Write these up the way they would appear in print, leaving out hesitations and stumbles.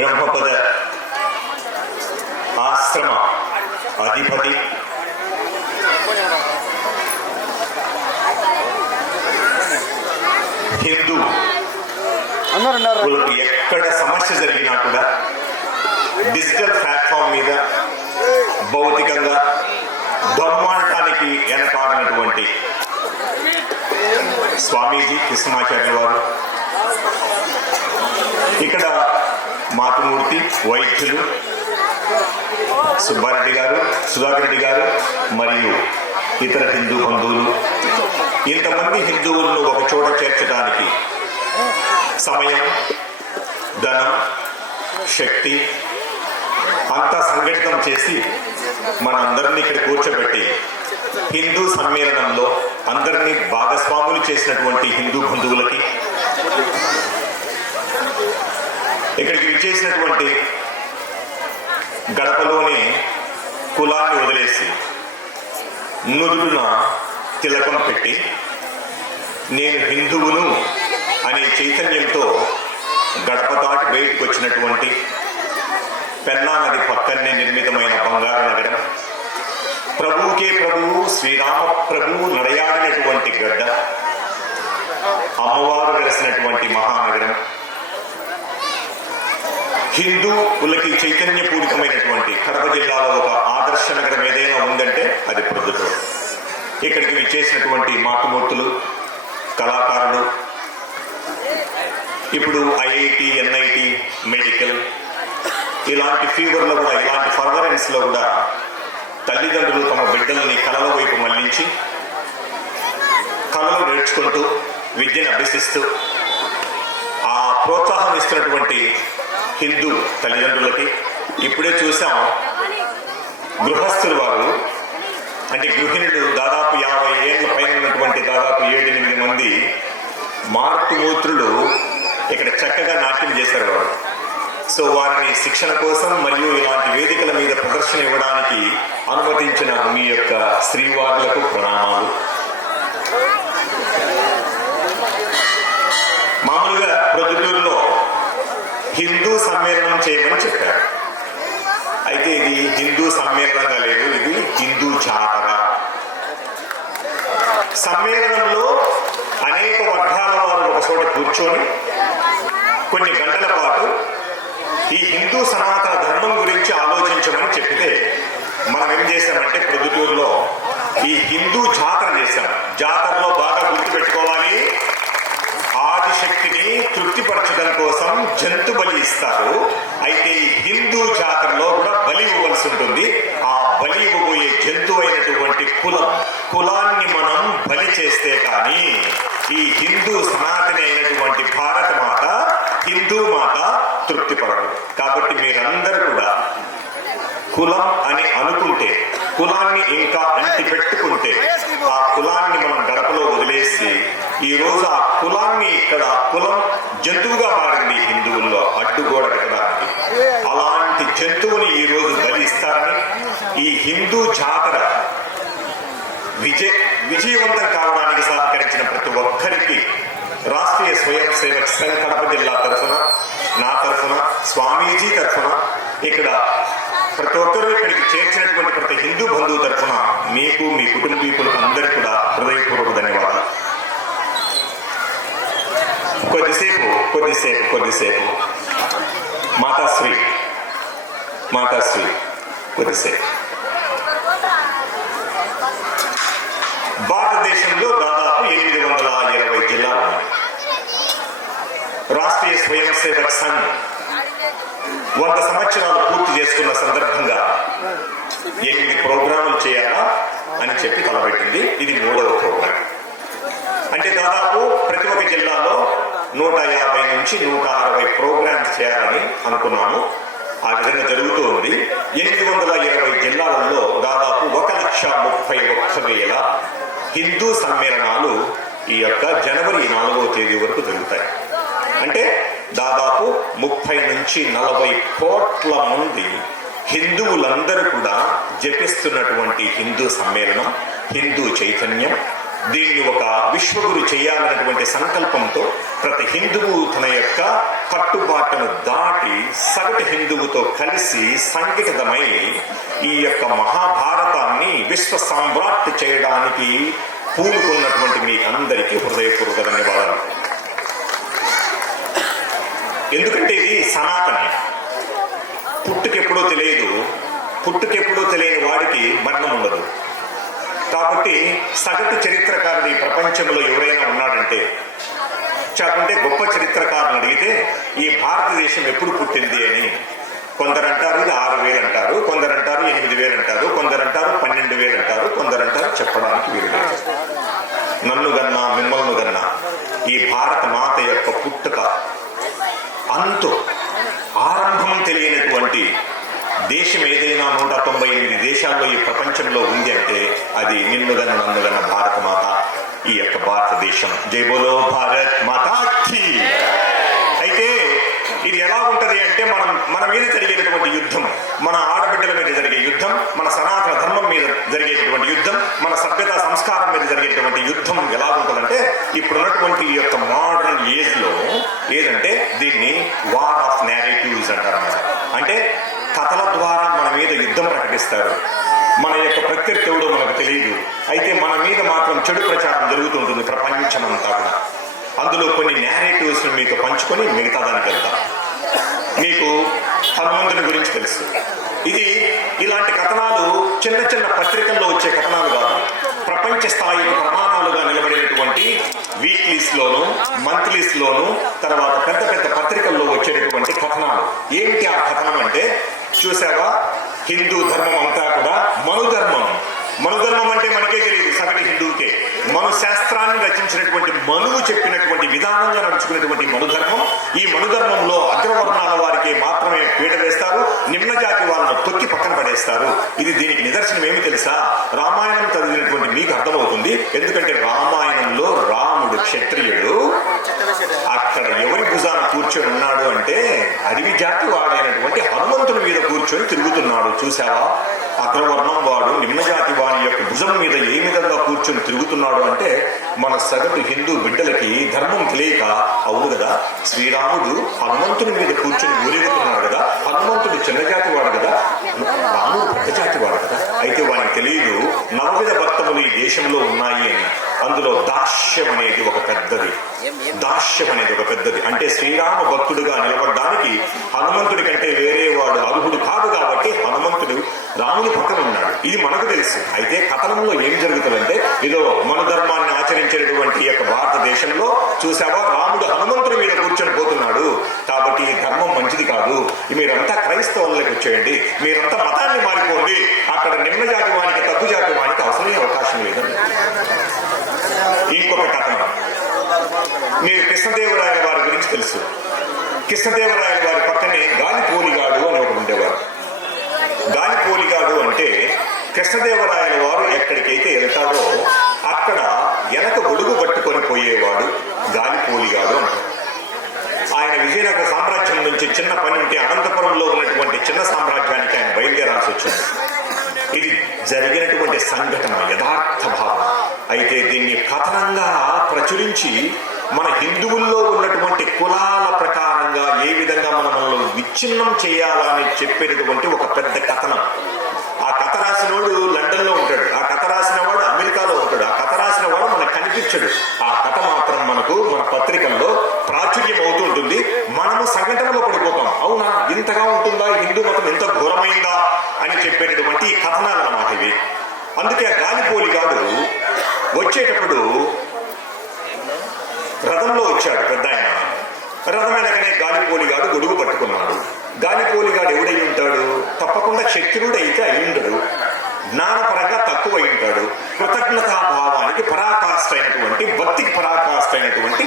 బ్రహ్మపద ఆశ్రమ అధిపతి హిందూ వాళ్ళకి ఎక్కడ సమస్య జరిగినా కూడా డిజిటల్ ప్లాట్ఫామ్ మీద భౌతికంగా దొమ్మాడటానికి వెనకాడనటువంటి స్వామీజీ కృష్ణమాచార్య వారు, ఇక్కడ మాతృమూర్తి వైద్యులు సుబ్బారెడ్డి గారు, సుధాకర్ రెడ్డి గారు మరియు ఇతర హిందూ బంధువులు, ఇంతమంది హిందువులను ఒక చోట చేర్చడానికి సమయం, ధనం, శక్తి అంతా సంఘటితం చేసి మనందరినీ ఇక్కడ కూర్చోబెట్టి హిందూ సమ్మేళనంలో అందరినీ భాగస్వాములు చేసినటువంటి హిందూ బంధువులకి, ఇక్కడికి విచ్చేసినటువంటి గడపలోని కులాన్ని వదిలేసి నుదుటిన తిలకం పెట్టి నేను హిందువును అనే చైతన్యంతో గడప దాటి బయటకు వచ్చినటువంటి పెన్నా నది పక్కనే నిర్మితమైన బంగారు నగరం, ప్రభువుకే ప్రభువు శ్రీరామ ప్రభువు నడయాడినటువంటి గడ్డ, అమ్మవారు వెలసినటువంటి మహానగరం, హిందువులకి చైతన్యపూరితమైనటువంటి కడప జిల్లాలో ఒక ఆదర్శ నగరం ఏదైనా ఉందంటే అది ప్రొద్దుటూరు. ఇక్కడికి విచ్చేసినటువంటి మాతృమూర్తులు, కళాకారులు, ఇప్పుడు ఐఐటి, ఎన్ఐటి, మెడికల్ ఇలాంటి ఫీవర్లో కూడా, ఇలాంటి ఫర్వరెన్స్లో కూడా తల్లిదండ్రులు తమ బిడ్డల్ని కళల వైపు మళ్లించి కళలు నేర్చుకుంటూ విద్యను అభ్యసిస్తూ ఆ ప్రోత్సాహం ఇస్తున్నటువంటి హిందూ తల్లిదండ్రులకి ఇప్పుడే చూసాం. గృహస్థులు వారు అంటే గృహిణులు దాదాపు 50 ఏళ్ల పైన ఉన్నటువంటి దాదాపు 7-8 మంది మాతృమూర్తులు ఇక్కడ చక్కగా నాట్యం చేశారు వారు. సో వారిని శిక్షణ కోసం మరియు ఇలాంటి వేదికల మీద ప్రదర్శన ఇవ్వడానికి అనుమతించిన మీ యొక్క శ్రీవారులకు ప్రణామాలు. మామూలుగా ప్రొద్దుటూరులో హిందూ సమ్మేళనం చేయమని చెప్పారు. అయితే ఇది హిందూ సమ్మేళనంగా లేదు, ఇది హిందూ జాతర. సమ్మేళనంలో అనేక వర్గాల వారు ఒక చోట కూర్చొని కొన్ని గంటల పాటు ఈ హిందూ సనాతన ధర్మం గురించి ఆలోచించమని చెప్తే మనం ఏం చేశామంటే ప్రొద్దుటూరులో ఈ హిందూ జాతర చేశాం. జాతరలో బాగా గుర్తుపెట్టుకోవాలి, ఆదిశక్తిని తృప్తిపరచడం కోసం జంతు బలి ఇస్తారు. అయితే ఈ హిందూ జాతరలో కూడా బలి ఇవ్వాల్సి ఉంటుంది. ఆ బలి ఇవ్వబోయే జంతువు అయినటువంటి కులాన్ని మనం బలి చేస్తే కానీ ఈ హిందూ సనాతని అయినటువంటి భారత మాత, హిందూ మాత తృప్తిపడదు. కాబట్టి మీరందరూ కూడా కులం అని అనుకుంటే, కులాన్ని ఇంకా అంటి పెట్టుకుంటే ఆ కులాన్ని మనం గడపలో వదిలేసి ఈరోజు ఆ కులాన్ని ఇక్కడ కులం జంతువుగా మారింది హిందువుల్లో అడ్డుగోడ కట్టడానికి. అలాంటి జంతువుని ఈరోజు బలి ఇస్తారని ఈ హిందూ జాతర విజయవంతం కావడానికి సహకరించిన ప్రతి ఒక్కరికి రాష్ట్రీయ స్వయం సేవక్ సంఘ్ కడప జిల్లా తరఫున, నా తరఫున, స్వామీజీ తరఫున, ఇక్కడ ప్రతి ఒక్కరూ ఇక్కడికి చేర్చినటువంటి ప్రతి హిందూ బంధువు తరఫున మీకు, మీ కుటుంబీకులకు అందరికీ కూడా హృదయపూర్వక ధన్యవాదాలు. కొద్దిసేపు మాతాశ్రీ కొద్దిసేపు. భారతదేశంలో దాదాపు 820 జిల్లాలు ఉన్నాయి. రాష్ట్రీయ స్వయం సేవక్ సంఘ్ 100 సంవత్సరాలు పూర్తి చేసుకున్న సందర్భంగా 8 ప్రోగ్రాములు చేయాలా అని చెప్పి తలపెట్టింది. ఇది 3వ ప్రోగ్రాం. అంటే దాదాపు ప్రతి ఒక్క జిల్లాలో 150 నుంచి 160 ప్రోగ్రామ్స్ చేయాలని అనుకున్నాము. ఆ విధంగా జరుగుతూ ఉంది. 820 జిల్లాలలో దాదాపు 1,31,000 హిందూ సమ్మేళనాలు ఈ యొక్క జనవరి 4వ తేదీ వరకు జరుగుతాయి. అంటే దాదాపు 30 నుంచి 40 కోట్ల మంది హిందువులందరూ కూడా జపిస్తున్నటువంటి హిందూ సమ్మేళనం, హిందూ చైతన్యం, దీన్ని ఒక విశ్వగురు చేయాలన్నటువంటి సంకల్పంతో ప్రతి హిందువు తన యొక్క కట్టుబాటును దాటి సగటు హిందువుతో కలిసి సంఘటితమై ఈ యొక్క మహాభారతాన్ని విశ్వ సామ్రాట్ చేయడానికి పూనుకున్నటువంటి మీ అందరికీ హృదయపూర్వక ధన్యవాదాలు. ఎందుకంటే ఇది సనాతని, పుట్టుకెప్పుడో తెలియదు, పుట్టుకెప్పుడో తెలియని వాడికి మరణం ఉండదు. కాబట్టి సగటు చరిత్రకారుడు ఈ ప్రపంచంలో ఎవరైనా ఉన్నాడంటే, కాకుంటే గొప్ప చరిత్రకారులను అడిగితే ఈ భారతదేశం ఎప్పుడు పుట్టింది అని కొందరంటారు ఇది 6,000 అంటారు, కొందరంటారు 8,000 అంటారు, కొందరంటారు 12,000 అంటారు, కొందరంటారు చెప్పడానికి వీలు. నన్ను గన్నా మిమ్మల్ని గన్నా ఈ భారత మాత యొక్క పుట్టుక అంతు ఆరంభం తెలియనటువంటి దేశం ఏదైనా 198 దేశాల్లో ఈ ప్రపంచంలో ఉంది అంటే అది నిన్నుగన్న నన్నుగన్న భారత మాత, ఈ యొక్క భారతదేశం. జై బోలో భారత్ మాతాకి. అయితే ఇది ఎలా ఉంటది అంటే మన మీద జరిగేటటువంటి యుద్ధం, మన ఆడబిడ్డల మీద జరిగే యుద్ధం, మన సనాతన ధర్మం మీద జరిగేటటువంటి యుద్ధం, మన సభ్యత సంస్కారం మీద జరిగేటటువంటి యుద్ధం ఎలా ఉంటుందంటే ఇప్పుడున్నటువంటి ఈ యొక్క మోడర్న్ ఏజ్ లో ఏదంటే దీన్ని వార్ ఆఫ్ నేరేటివ్స్ అంటారన్నమాట. అంటే కథల ద్వారా మన మీద యుద్ధం ప్రకటిస్తారు. మన యొక్క ప్రత్యర్థి ఎవడో మనకు తెలియదు, అయితే మన మీద మాత్రం చెడు ప్రచారం జరుగుతుంటుంది ప్రపంచమంతా కూడా. అందులో కొన్ని నేరేటివ్స్ మీతో పంచుకొని మిగతా దానికి వెళ్తాం. మీకు హనుమంతుని గురించి తెలుసు. ఇది ఇలాంటి కథనాలు చిన్న చిన్న పత్రికల్లో వచ్చే కథనాలు కాదు, ప్రపంచ స్థాయి ప్రమాణాలుగా నిలబడినటువంటి వీక్లీస్ లోను, మంత్లీస్ లోను, తర్వాత పెద్ద పెద్ద పత్రికల్లో వచ్చేటటువంటి కథనాలు. ఏంటి ఆ కథనం అంటే, చూసావా హిందూ ధర్మం అంతా కూడా మనుధర్మం. మనుధర్మం అంటే మనకే తెలియదు, సగటు హిందువుకే. మను శాస్త్రాన్ని రచించినటువంటి మనువు చెప్పినటువంటి విధానంగా నడుచుకున్నటువంటి మనుధర్మం. ఈ మనుధర్మంలో అగ్రవర్ణాల వారికి మాత్రమే పీట వేస్తారు, నిమ్న జాతి వాళ్ళను తొక్కి పక్కన పడేస్తారు. ఇది దీనికి నిదర్శనం ఏమి తెలుసా? రామాయణం చదివినటువంటి మీకు అర్థమవుతుంది. ఎందుకంటే రామాయణంలో రాముడు క్షత్రియుడు, అక్కడ ఎవరి భుజాన కూర్చొని ఉన్నాడు అంటే అడవి జాతి వాడైనటువంటి హనుమంతుని మీద కూర్చొని తిరుగుతున్నాడు. చూసావా, అగ్రవర్ణం వాడు నిమ్న జాతి వారి యొక్క భుజం మీద ఏ విధంగా కూర్చొని తిరుగుతున్నాడు అంటే మన సగటు హిందూ బిడ్డలకి ధర్మం తెలియక, అవును కదా శ్రీరాముడు హనుమంతుని మీద కూర్చొని ఊరేగుతున్నాడు కదా, హనుమంతుడు చిన్న జాతి వాడు కదా, రాముడు పెద్ద జాతి వాడు కదా. అయితే వానికి తెలియదు నవవిధ భక్తములు ఈ దేశంలో ఉన్నాయి అని. అందులో దాస్యం అనేది ఒక పెద్దది. దాస్యం అనేది ఒక పెద్దది అంటే శ్రీరామ భక్తుడుగా నిలబడడానికి హనుమంతుడి కంటే వేరే వాడు అర్హుడు కాదు. కాబట్టి హనుమంతుడు రాముని పక్కన ఉన్నాడు. ఇది మనకు తెలుసు. అయితే కథనంలో ఏం జరుగుతుందంటే, ఇదో మన ధర్మాన్ని ఆచరించేటటువంటి యొక్క భారతదేశంలో చూసావా రాముడు హనుమంతుడి మీద కూర్చొని పోతున్నాడు. కాబట్టి ఈ ధర్మం మంచిది కాదు, మీరంతా క్రైస్తవులకు వచ్చేయండి, మీరంతా మతాన్ని మారిపోండి, అక్కడ నిమ్న జాతి వానికి తగ్గు జాతి వానికి అవసరమే అవకాశం లేదండి. ఇంకొక కథనం, మీరు కృష్ణదేవరాయల వారి గురించి తెలుసు. కృష్ణదేవరాయల వారి పక్కనే గాలిపోలిగాడు అని ఒకడు ఉండేవారు. గాలిపోలిగాడు అంటే కృష్ణదేవరాయల వారు ఎక్కడికైతే వెళ్తాడో అక్కడ వెనక గొడుగు పట్టుకొని పోయేవాడు గాలిపోలిగాడు అంటారు. ఆయన విజయనగర సామ్రాజ్యం నుంచి చిన్న పని ఉంటే అనంతపురంలో ఉన్నటువంటి చిన్న సామ్రాజ్యానికి ఆయన బయలుదేరాల్సి వచ్చింది. ఇది జరిగినటువంటి సంఘటన, యథార్థ భావం. అయితే దీన్ని కథనంగా ప్రచురించి మన హిందువుల్లో ఉన్నటువంటి కులాల ప్రకారంగా ఏ విధంగా మనల్ని విచ్ఛిన్నం చేయాలని చెప్పేటటువంటి ఒక పెద్ద కథనం. ఆ కథ రాసినవాడు లండన్ లో ఉంటాడు, ఆ కథ రాసిన వాడు అమెరికాలో ఉంటాడు, ఆ కథ రాసిన వాడు మనకు కనిపించడు. ఆ కథ మాత్రం మనకు మన పత్రికల్లో ప్రాచుర్యం అవుతుంటుంది. మనము సంఘటనలో పడిపోతాం. అవునా, ఇంతగా ఉంటుందా, హిందూ మతం ఎంత ఘోరమైందా అని చెప్పేటటువంటి కథనాలు అన్నమాట ఇవి. అందుకే ఆ గాలిపోలిగాడు వచ్చేటప్పుడు రథంలో వచ్చాడు పెద్ద ఆయన. రథం వెనకనే గాలిపోలిగాడు గొడుగు పట్టుకున్నాడు. గాలిపోలిగాడు ఎవడై ఉంటాడు? తప్పకుండా క్షత్రియుడు అయితే అయి ఉండడు, జ్ఞానపరంగా తక్కువ అయి ఉంటాడు, కృతజ్ఞతాభావానికి పరాకాష్ఠ అయినటువంటి, భక్తికి పరాకాష్ఠ అయినటువంటి,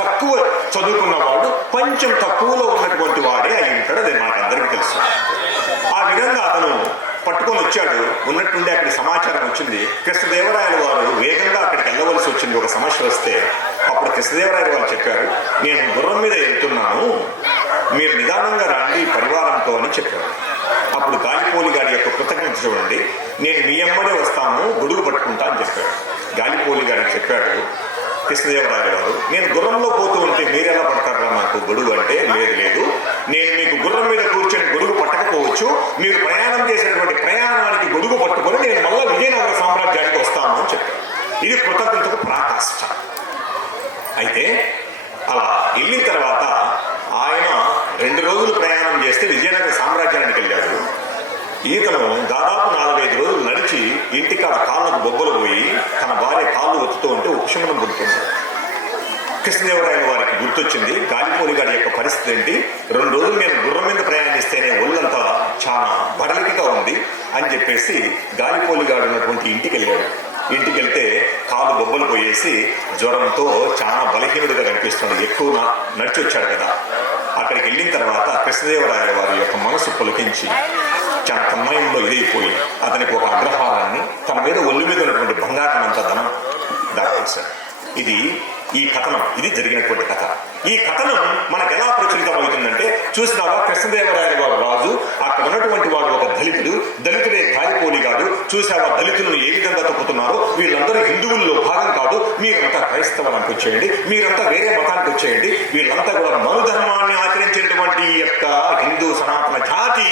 తక్కువ చదువుకున్నవాడు, కొంచెం తక్కువలో ఉన్నటువంటి వాడే అయి ఉంటాడు. అది మనకందరికీ తెలుసు. ఆ విధంగా అతను పట్టుకొని వచ్చాడు. ఉన్నట్టుండి అక్కడి సమాచారం వచ్చింది. కృష్ణదేవరాయల వారు వేగంగా అక్కడికి వెళ్ళవలసి వచ్చింది ఒక సమస్య వస్తే. అప్పుడు కృష్ణదేవరాయల వారు చెప్పారు, నేను గుర్రం మీద వెళ్తున్నాను, మీరు నిదానంగా రండి పరివారంతో అని చెప్పారు. అప్పుడు గాలిపోలి గారి యొక్క కృతజ్ఞత చూడండి, నేను మీ అమ్మడే వస్తాను, గొడుగు పట్టుకుంటా అని చెప్పాడు. గాలిపోలి గారికి చెప్పాడు కృష్ణదేవరాయలు గారు, నేను గుర్రంలో పోతూ ఉంటే మీరెలా పడతారా నాకు గొడుగు అంటే, లేదు నేను మీకు గుర్రం మీద కూర్చొని గొడుగు పట్టకపోవచ్చు, మీరు ప్రయాణం చేసినటువంటి ప్రయాణానికి గొడుగు పట్టుకొని నేను మళ్ళా విజయనగర సామ్రాజ్యానికి వస్తాను అని చెప్పాడు. ఇది కృతజ్ఞతకు పరాకాష్ఠ. అయితే అలా వెళ్ళిన తర్వాత ఆయన 2 రోజులు ప్రయాణం చేస్తే విజయనగర సామ్రాజ్యానికి వెళ్ళాడు. ఈతను దాదాపు 4-5 రోజులు నడిచి ఇంటికాడ కాళ్ళకు బొబ్బలు పోయి తన భార్య కాళ్ళు ఒత్తుతూ ఉంటే ఉపశమనం పొందుతున్నాడు. కృష్ణదేవరాయల వారికి గుర్తొచ్చింది గాలిపోలి గారి యొక్క పరిస్థితి ఏంటి, 2 రోజులు నేను గుర్రం మీద ప్రయాణిస్తేనే ఒళ్ళంతా చాలా బడలికగా ఉంది అని చెప్పేసి గాలిపోలి గారు ఉన్నటువంటి ఇంటికి వెళ్ళాడు. ఇంటికి వెళ్తే కాలు బొబ్బలు పోయేసి జ్వరంతో చాలా బలహీనుడిగా కనిపిస్తుంది. ఎక్కువ నడిచి వచ్చాడు కదా. అక్కడికి వెళ్ళిన తర్వాత కృష్ణదేవరాయల వారి యొక్క మనసు పులకించి చాలా తన్మయంలో ఇదైపోయి అతనికి ఒక అగ్రహారాన్ని, తన మీద ఒళ్ళు మీద ఉన్నటువంటి బంగారం అంతా ధనం దాచేశాడు. ఇది ఈ కథనం, ఇది జరిగినటువంటి కథ. ఈ కథనం మనకు ఎలా ప్రచురితం అవుతుందంటే, చూసినావా కృష్ణదేవరాయల వారు రాజు, అక్కడ ఉన్నటువంటి వాడు ఒక దళితుడే గాలిపోలి గాడు, చూసావా దళితులను ఏ విధంగా తప్పుతున్నారో, వీళ్ళందరూ హిందువుల్లో భాగం కాదు, మీరంతా క్రైస్తవానికి వచ్చేయండి, మీరంతా వేరే మతానికి వచ్చేయండి, వీళ్ళంతా కూడా మనుధర్మాన్ని ఆచరించేటువంటి యొక్క హిందూ సనాతన జాతి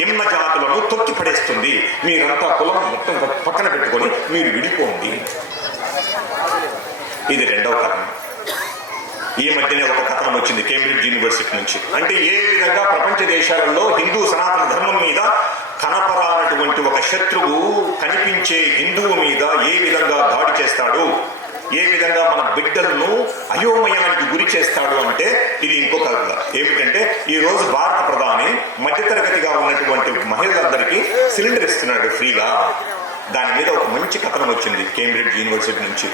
నిమ్న జాతులను తొక్కి పడేస్తుంది, మీరంతా కులం మొత్తం పక్కన పెట్టుకొని మీరు విడిపోండి. ఇది 2వ కథనం. ఈ మధ్యనే ఒక కథనం వచ్చింది కేంబ్రిడ్జ్ యూనివర్సిటీ నుంచి. అంటే ఏ విధంగా ప్రపంచ దేశాలలో హిందూ సనాతన ధర్మం మీద కనపరానటువంటి ఒక శత్రువు కనిపించే హిందువు మీద ఏ విధంగా దాడి చేస్తాడు, ఏ విధంగా మన బిడ్డలను అయోమయానికి గురి చేస్తాడు అంటే ఇది ఇంకొక కథ. ఏమిటంటే ఈ రోజు భారత ప్రధాని మధ్యతరగతిగా ఉన్నటువంటి మహిళలందరికీ సిలిండర్ ఇస్తున్నాడు ఫ్రీగా. దాని మీద ఒక మంచి కథనం వచ్చింది కేంబ్రిడ్జ్ యూనివర్సిటీ నుంచి.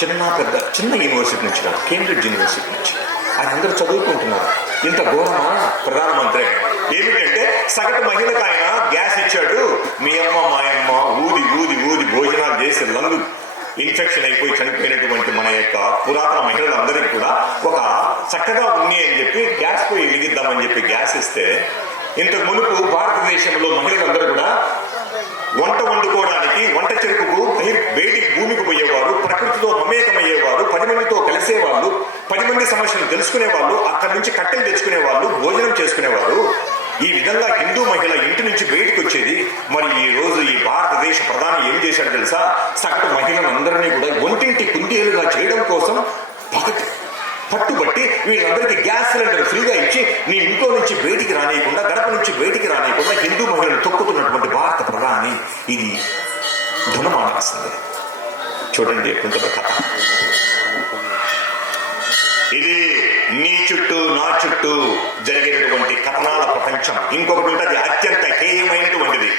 చిన్న యూనివర్సిటీ నుంచి కాదు, కేంబ్రిడ్జ్ యూనివర్సిటీ నుంచి. ఆయన అందరూ చదువుకుంటున్నారు. ఇంత ఘోరమా ప్రధానమంత్రి? ఏమిటంటే సగటు మహిళకు ఆయన గ్యాస్ ఇచ్చాడు. మీ అమ్మ మా అమ్మ ఊది ఊది ఊది భోజనాలు చేసి లంగు ఇన్ఫెక్షన్ అయిపోయి చనిపోయినటువంటి మన యొక్క పురాతన మహిళలందరికీ కూడా ఒక చక్కగా ఉంది అని చెప్పి గ్యాస్ పోయి వెలిగిద్దామని చెప్పి గ్యాస్ ఇస్తే, ఇంతకు మునుపు భారతదేశంలో మహిళలందరూ కూడా వంట వండుకోవడానికి వంట చెరుకుకు వేడి భూమికి పోయేవారు, ప్రకృతితో మమేకమయ్యేవారు, 10 మందితో కలిసేవాళ్ళు, 10 మంది సమస్యలు తెలుసుకునేవాళ్ళు, అక్కడి నుంచి కట్టెలు తెచ్చుకునేవాళ్ళు, భోజనం చేసుకునేవారు. ఈ విధంగా హిందూ మహిళ ఇంటి నుంచి బయటకు వచ్చేది. మరి ఈ రోజు ఈ భారతదేశ ప్రధాని ఏం చేశాడు తెలుసా? సగటు మహిళలందరినీ కూడా ఒంటింటి కుందేలుగా చేయడం కోసం పట్టుబట్టి వీళ్ళందరికీ గ్యాస్ సిలిండర్ ఫ్రీగా ఇచ్చి నీ ఇంట్లో నుంచి బయటికి రానియకుండా, గడప నుంచి బయటికి రానియకుండా హిందూ మహిళలు తొక్కుతున్నటువంటి భారత ప్రధాని ఇది ధనమానాల్సిందే. చూడండి ఎప్పుడు కథ. ఇది నీ చుట్టూ నా చుట్టూ జరిగేటటువంటి కథనాల ప్రపంచం. ఇంకొకటి ఉంటుంది అత్యంత హేయమైనటువంటిది.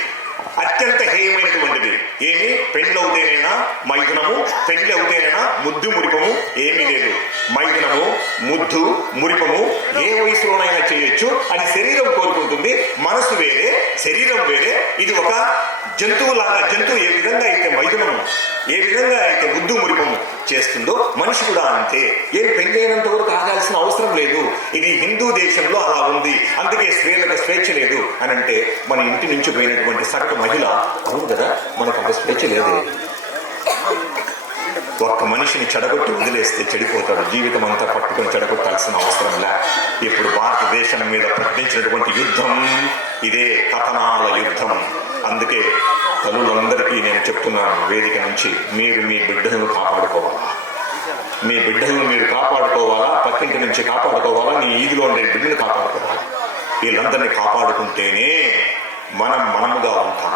ఏమి పెండ్లు అవుతేనైనా మైథునము, పెండ్లి అవుతేనైనా ముద్దు మురిపము ఏమీ లేదు. మైథునము, ముద్దు, మురిపము ఏ వయసులోనైనా చేయొచ్చు. అది శరీరం కోరుకుంటుంది. మనసు వేరే, శరీరం వేరే. ఇది ఒక జంతువులాగా, జంతువు ఏ విధంగా అయితే మైథునము, ఏ విధంగా అయితే ముద్దు మురిపము చేస్తుందో మనిషి కూడా అంతే. ఏం పెళ్లి అయినంత వరకు ఆగాల్సిన అవసరం లేదు. ఇది హిందూ దేశంలో అలా ఉంది. అందుకే స్త్రీలకు స్వేచ్ఛ లేదు అని అంటే మన ఇంటి నుంచి పోయినటువంటి సగటు మహిళ, అవును కదా మనకు అంత స్వేచ్ఛ లేదు. ఒక్క మనిషిని చెడగొట్టి వదిలేస్తే చెడిపోతాడు. జీవితం అంతా పట్టుకొని చెడగొట్టాల్సిన అవసరం లే. ఇప్పుడు భారతదేశం మీద ప్రకటించినటువంటి యుద్ధం ఇదే, కథనాల యుద్ధం. అందుకే తల్లులందరికీ నేను చెప్తున్నాను వేదిక నుంచి, మీరు మీ బిడ్డలను కాపాడుకోవాలా, మీ బిడ్డలను మీరు కాపాడుకోవాలా, పక్కింటి నుంచి కాపాడుకోవాలా, నీ ఈదిలో ఉండే బిడ్డను కాపాడుకోవాలా. వీళ్ళందరినీ కాపాడుకుంటేనే మనముగా ఉంటాం.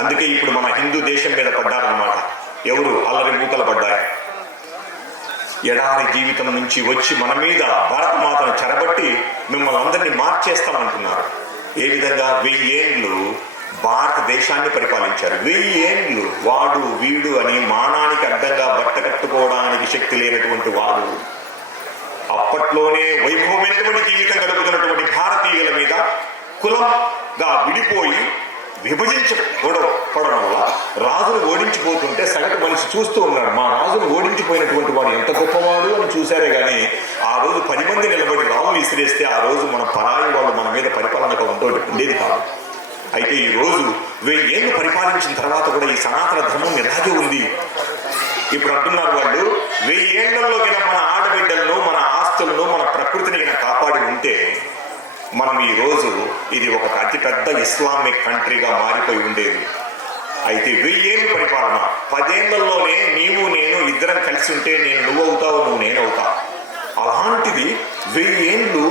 అందుకే ఇప్పుడు మన హిందూ దేశం మీద పడ్డారనమాట. ఎవరు? అల్లరి మూకలు పడ్డాయి. ఎడారి జీవితం నుంచి వచ్చి మన మీద భారతమాతను చెరబట్టి మిమ్మల్ని అందరినీ మార్చేస్తామంటున్నారు. ఏ విధంగా? 1000 ఏండ్లు భారతదేశాన్ని పరిపాలించారు. 1000 ఏండ్లు వాడు వీడు అని మానానికి అడ్డంగా బట్ట కట్టుకోవడానికి శక్తి లేనటువంటి వాడు అప్పట్లోనే వైభవమైనటువంటి జీవితం గడుపుతున్నటువంటి భారతీయుల మీద కులంగా విడిపోయి విభజించడం వల్ల రాజును ఓడించిపోతుంటే సగటు మనిషి చూస్తూ ఉన్నాడు. మా రాజును ఓడించిపోయినటువంటి వాడు ఎంత గొప్పవాడు అని చూశారే గాని ఆ రోజు 10 మంది నిలబడి రాళ్ళు విసిరేస్తే ఆ రోజు మన పరాయి వాళ్ళు మన మీద పరిపాలనగా ఉండేది కాదు. అయితే ఈ రోజు 1000 ఏళ్ళు పరిపాలించిన తర్వాత కూడా ఈ సనాతన ధర్మం ఇలాగే ఉంది. ఇప్పుడు అంటున్నారు వాళ్ళు, 1000 ఏళ్లలోకి మన ఆడబిడ్డలను, మన ఆస్తులను, మన ప్రకృతిని కాపాడి ఉంటే మనం ఈ రోజు ఇది ఒక అతిపెద్ద ఇస్లామిక్ కంట్రీగా మారిపోయి ఉండేది. అయితే 1000 ఏళ్ళు పరిపాలన, 10 ఏళ్లలోనే నీవు నేను ఇద్దరం కలిసి ఉంటే నేను నువ్వు అవుతావు, నువ్వు నేనవుతా. అలాంటిది 1000 ఏళ్ళు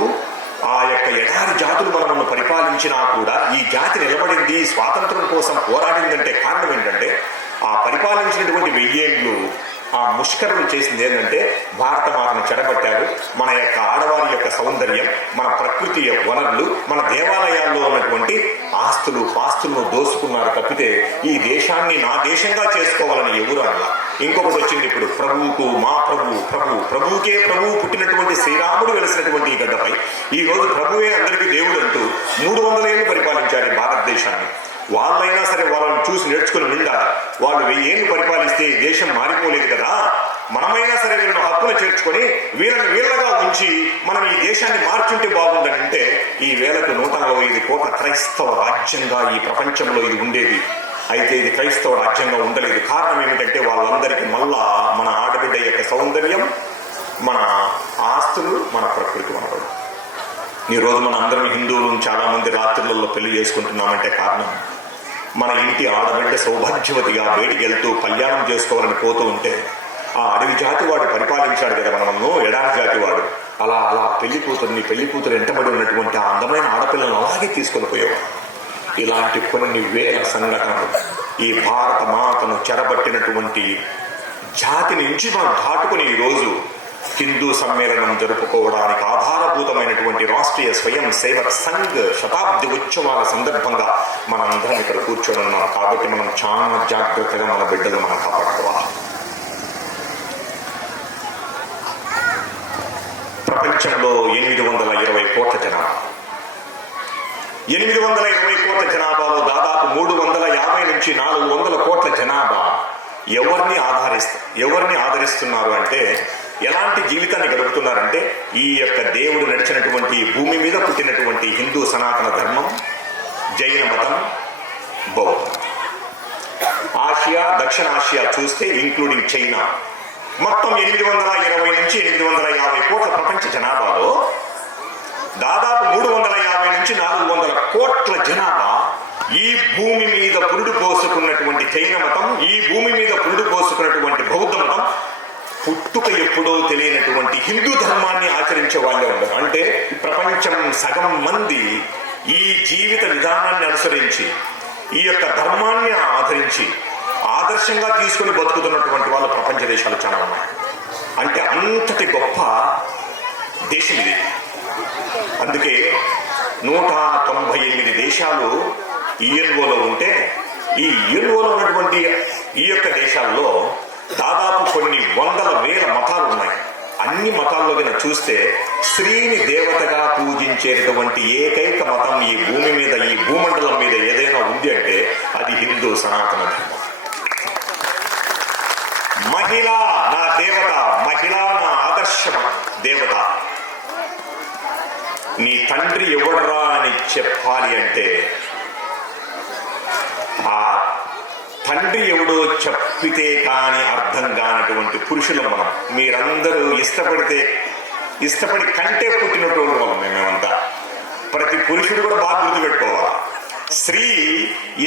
ఆ యొక్క ఎడారి జాతులు మనల్ని పరిపాలించినా కూడా ఈ జాతి నిలబడింది, స్వాతంత్రం కోసం పోరాడిందంటే కారణం ఏంటంటే ఆ పరిపాలించినటువంటి 1000 ఏళ్ళు ఆ ముష్కరులు చేసింది ఏంటంటే భారత మాతను చెరబట్టారు. మన యొక్క ఆడవారి యొక్క సౌందర్యం, మన ప్రకృతి వనరులు, మన దేవాలయాల్లో ఉన్నటువంటి ఆస్తులు పాస్తులను దోసుకున్నారు తప్పితే ఈ దేశాన్ని నా దేశంగా చేసుకోవాలని ఎవరు అలా. ఇంకొకటి వచ్చింది ఇప్పుడు, ప్రభువుకు మా ప్రభువుకే ప్రభువు పుట్టినటువంటి శ్రీరాముడు వెలిసినటువంటి ఈ గడ్డపై ఈ రోజు ప్రభువే అందరికీ దేవుడు అంటూ 300 ఏళ్ళు పరిపాలించారు ఈ భారతదేశాన్ని. వాళ్ళైనా సరే వాళ్ళని చూసి నేర్చుకుని ఉండాలి. వాళ్ళు 1000 ఏళ్ళు పరిపాలిస్తే దేశం మారిపోలేదు కదా, మనమైనా సరే వీళ్ళని హక్కును చేర్చుకొని వీళ్ళని వీళ్ళగా ఉంచి మనం ఈ దేశాన్ని మార్చుంటే బాగుందని అంటే ఈ 145 కోట్ల క్రైస్తవ రాజ్యంగా ఈ ప్రపంచంలో ఇది ఉండేది. అయితే ఇది క్రైస్తవ రాజ్యంగా ఉండలేదు. కారణం ఏమిటంటే వాళ్ళందరికీ మళ్ళా మన ఆడబిడ్డ యొక్క సౌందర్యం, మన ఆస్తులు, మన ప్రకృతి వనరులు. ఈ రోజు మన అందరం హిందువులు చాలా మంది రాత్రులలో పెళ్లి చేసుకుంటున్నామంటే కారణం మన ఇంటి ఆడబిడ్డ సౌభాగ్యవతిగా బయటికి వెళ్తూ కళ్యాణం చేసుకోవాలని పోతూ ఉంటే ఆ అడవి జాతి వాడు పరిపాలించాడు కదా మనము, ఎడారి జాతి వాడు. అలా పెళ్లి కూతురు ఎంటబడి ఉన్నటువంటి ఆ అందమైన ఆడపిల్లలను అలాగే తీసుకొని పోయేవాడు. ఇలాంటి కొన్ని వేల సంఘటనలు ఈ భారత మాతను చెరబట్టినటువంటి జాతి నుంచి మనం దాటుకుని ఈరోజు హిందూ సమ్మేళనం జరుపుకోవడానికి ఆధారభూతమైనటువంటి రాష్ట్రీయ స్వయం సేవక్ సంఘ్ శతాబ్ది ఉత్సవాల సందర్భంగా మనందరం ఇక్కడ కూర్చొని ఉన్నాం. కాబట్టి మనం చాలా జాగ్రత్తగా మన బిడ్డలు మనం కాపాడుకోవాలి. ప్రపంచంలో 820 కోట్ల జనాభా, 820 కోట్ల జనాభాలో దాదాపు 350 నుంచి 400 కోట్ల జనాభా ఎవరిని ఆదరిస్తున్నారు అంటే ఎలాంటి జీవితాన్ని గడుపుతున్నారంటే ఈ యొక్క దేవుడు నడిచినటువంటి భూమి మీద పుట్టినటువంటి హిందూ సనాతన ధర్మం, జైన మతం, బౌద్ధం. ఆసియా, దక్షిణ ఆసియా చూస్తే ఇంక్లూడింగ్ చైనా మొత్తం 820 నుంచి 850 కోట్ల ప్రపంచ జనాభాలో దాదాపు 350 నుంచి 400 కోట్ల జనాభా ఈ భూమి మీద పురుడు పోసుకున్నటువంటి జైన మతం, ఈ భూమి మీద పురుడు పోసుకున్నటువంటి బౌద్ధ మతం, పుట్టుక ఎప్పుడో తెలియనటువంటి హిందూ ధర్మాన్ని ఆచరించే వాళ్ళే ఉండరు. అంటే ప్రపంచం సగం మంది ఈ జీవిత విధానాన్ని అనుసరించి ఈ యొక్క ధర్మాన్ని ఆదరించి ఆదర్శంగా తీసుకుని బతుకుతున్నటువంటి వాళ్ళు ప్రపంచ దేశాలు చాలా ఉన్నాయి. అంటే అంతటి గొప్ప దేశం ఇది. అందుకే 198 దేశాలు యుఎన్ఓలో ఉంటే ఈ యుఎన్ఓలో ఉన్నటువంటి ఈ యొక్క దేశాల్లో దాదాపు కొన్ని 100,000 మతాలు ఉన్నాయి. అన్ని మతాల్లో కనుక చూస్తే స్త్రీని దేవతగా పూజించేటటువంటి ఏకైక మతం ఈ భూమి మీద, ఈ భూమండలం మీద ఏదైనా ఉంది అంటే అది హిందూ సనాతన ధర్మం. మహిళ నా దేవత, మహిళ నా ఆదర్శ దేవత. నీ తండ్రి ఎవడరా అని చెప్పాలి అంటే ఆ తండ్రి ఎవడో చెప్పితే కానీ అర్థం కానటువంటి పురుషులు మనం. మీరందరూ ఇష్టపడి కంటే పుట్టినటువంటి వాళ్ళం మేమంతా. ప్రతి పురుషుడు కూడా బాగా గుర్తుపెట్టుకోవాలి. స్త్రీ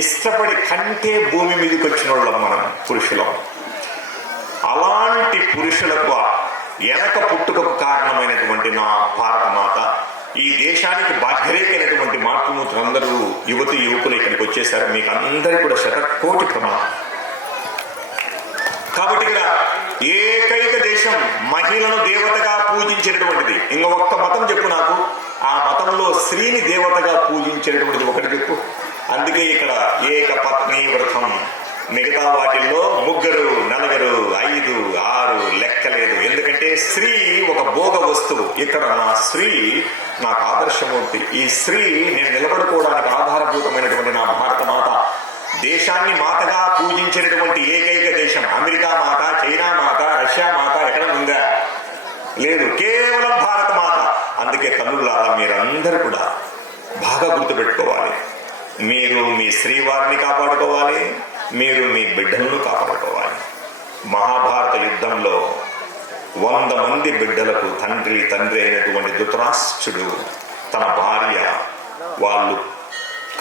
ఇష్టపడి కంటే భూమి మీదకి వచ్చిన వాళ్ళం మనం పురుషులం. అలాంటి పురుషులకు వెనక పుట్టుకకు కారణమైనటువంటి నా భారత మాత, ఈ దేశానికి బాధ్యరేకైనటువంటి మాతృమూర్తులందరూ యువకులు ఇక్కడికి వచ్చేసారు. మీకు అందరికీ కూడా శతకోటి ప్రమాణం. కాబట్టి ఇక్కడ ఏకైక దేశం మహిళను దేవతగా పూజించేటటువంటిది. ఒక్క మతం చెప్పు నాకు, ఆ మతంలో స్త్రీని దేవతగా పూజించేటటువంటిది ఒకటి చెప్పు. అందుకే ఇక్కడ ఏక పత్ని వ్రతం. మిగతా వాటిల్లో 3, 4, 5, 6 లెక్కలేదు. ఎందుకంటే స్త్రీ ఒక భోగ వస్తువు. ఇక్కడ నా స్త్రీ నాకు ఆదర్శమూర్తి. ఈ స్త్రీ నేను నిలబడుకోవడానికి ఆధారభూతమైనటువంటి నా భారత మాత. దేశాన్ని మాతగా పూజించినటువంటి ఏకైక దేశం అమెరికా మాత, చైనా మాత, రష్యా మాత ఎక్కడ ఉందా? లేదు, కేవలం భారత మాత. అందుకే తల్లులారా మీరందరూ కూడా బాగా గుర్తుపెట్టుకోవాలి. మీరు మీ శ్రీవారిని కాపాడుకోవాలి, మీరు మీ బిడ్డలను కాపాడుకోవాలి. మహాభారత యుద్ధంలో 100 మంది బిడ్డలకు తండ్రి అయినటువంటి ధృతరాష్ట్రుడు తన భార్య వాళ్ళు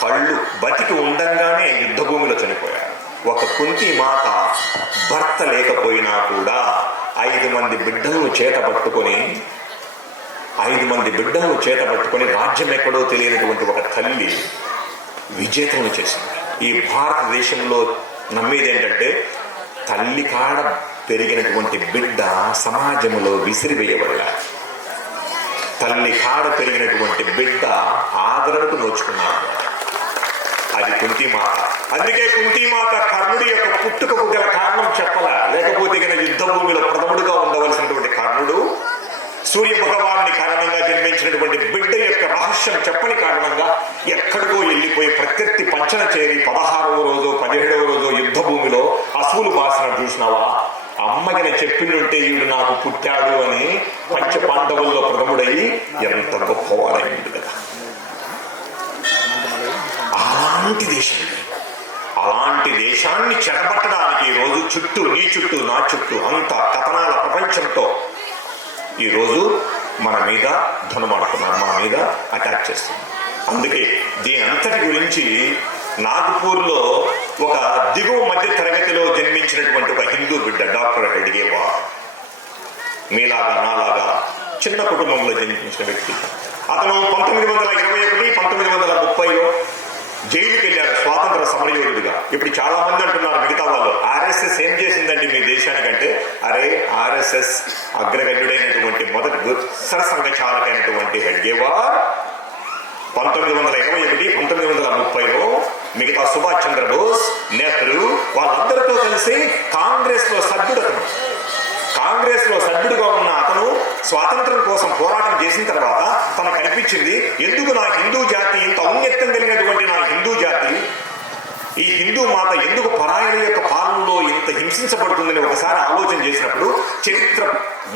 కళ్ళు బతికి ఉండంగానే యుద్ధ భూమిలో చనిపోయారు. ఒక కుంతి మాత భర్త లేకపోయినా కూడా 5 మంది బిడ్డలను చేత పట్టుకొని రాజ్యం ఎక్కడో తెలియనటువంటి ఒక తల్లి విజేతను చేసింది. ఈ భారతదేశంలో నమ్మేది ఏంటంటే తల్లి కాడ పెరిగినటువంటి బిడ్డ సమాజంలో విసిరివేయబడాలి. తల్లి కాడ పెరిగినటువంటి బిడ్డ ఆదరణకు నోచుకున్నాడు. అది కుంతిమాత. అందుకే కుంతిమాత కర్ణుడి యొక్క పుట్టుకకు గల కారణం చెప్పలా. లేకపోతే గన యుద్ధ భూమిలో ప్రథముడుగా ఉండవలసినటువంటి కర్ణుడు సూర్య భగవాన్ని కారణంగా జన్మించినటువంటి బిడ్డ యొక్క రహస్యం చెప్పని కారణంగా ఎక్కడికో వెళ్ళిపోయి ప్రత్యర్థి పంచన చేరి 16వ రోజు 17వ రోజు యుద్ధ భూమిలో అసూలు బాసిన చూసినావా? అమ్మగిన చెప్పిండుంటే ఈడు నాకు పుట్టాడు అని పంచ పాండవుల్లో ప్రథముడై ఎంత గొప్పవాడైంది కదా. అలాంటి దేశాన్ని చెరబట్టడానికి ఈరోజు చుట్టూ నీ చుట్టూ నా చుట్టూ అంత కథనాల ప్రపంచంతో ఈరోజు మన మీద ధనుమాడుతున్నారు, మన మీద అటాక్ చేస్తున్నారు. అందుకే దీని అంతటి గురించి నాగపూర్లో ఒక దిగువ మధ్య తరగతిలో జన్మించినటువంటి ఒక హిందూ బిడ్డ డాక్టర్ హెడ్గేవార్, మీలాగా నాలాగా చిన్న కుటుంబంలో జన్మించిన వ్యక్తి. అతను 1921, 1930లో జైలుకి వెళ్ళాడు స్వాతంత్ర సమరయోధుడిగా. ఇప్పుడు చాలా మంది అంటున్నారు మిగతా వాళ్ళు, ఆర్ఎస్ఎస్ ఏం చేసిందండి మీ దేశానికంటే, అరే ఆర్ఎస్ఎస్ అగ్రగణ్యుడైనటువంటి మొదటి సరసంఘచాలకైనటువంటి హెడ్గేవార్ 1921, 1930లో మిగతా సుభాష్ చంద్రబోస్, నెహ్రూ వాళ్ళందరితో కలిసి కాంగ్రెస్ లో సభ్యుడుగా ఉన్న అతను స్వాతంత్రం కోసం పోరాటం చేసిన తర్వాత తనకు అనిపించింది, ఎందుకు నా హిందూ జాతి ఇంత ఔన్నత్యం కలిగినటువంటి నా హిందూ జాతి, ఈ హిందూ మాత ఎందుకు పరాయణ యొక్క పాలనలో ఇంత హింసించబడుతుందని ఒకసారి ఆలోచన చేసినప్పుడు చరిత్ర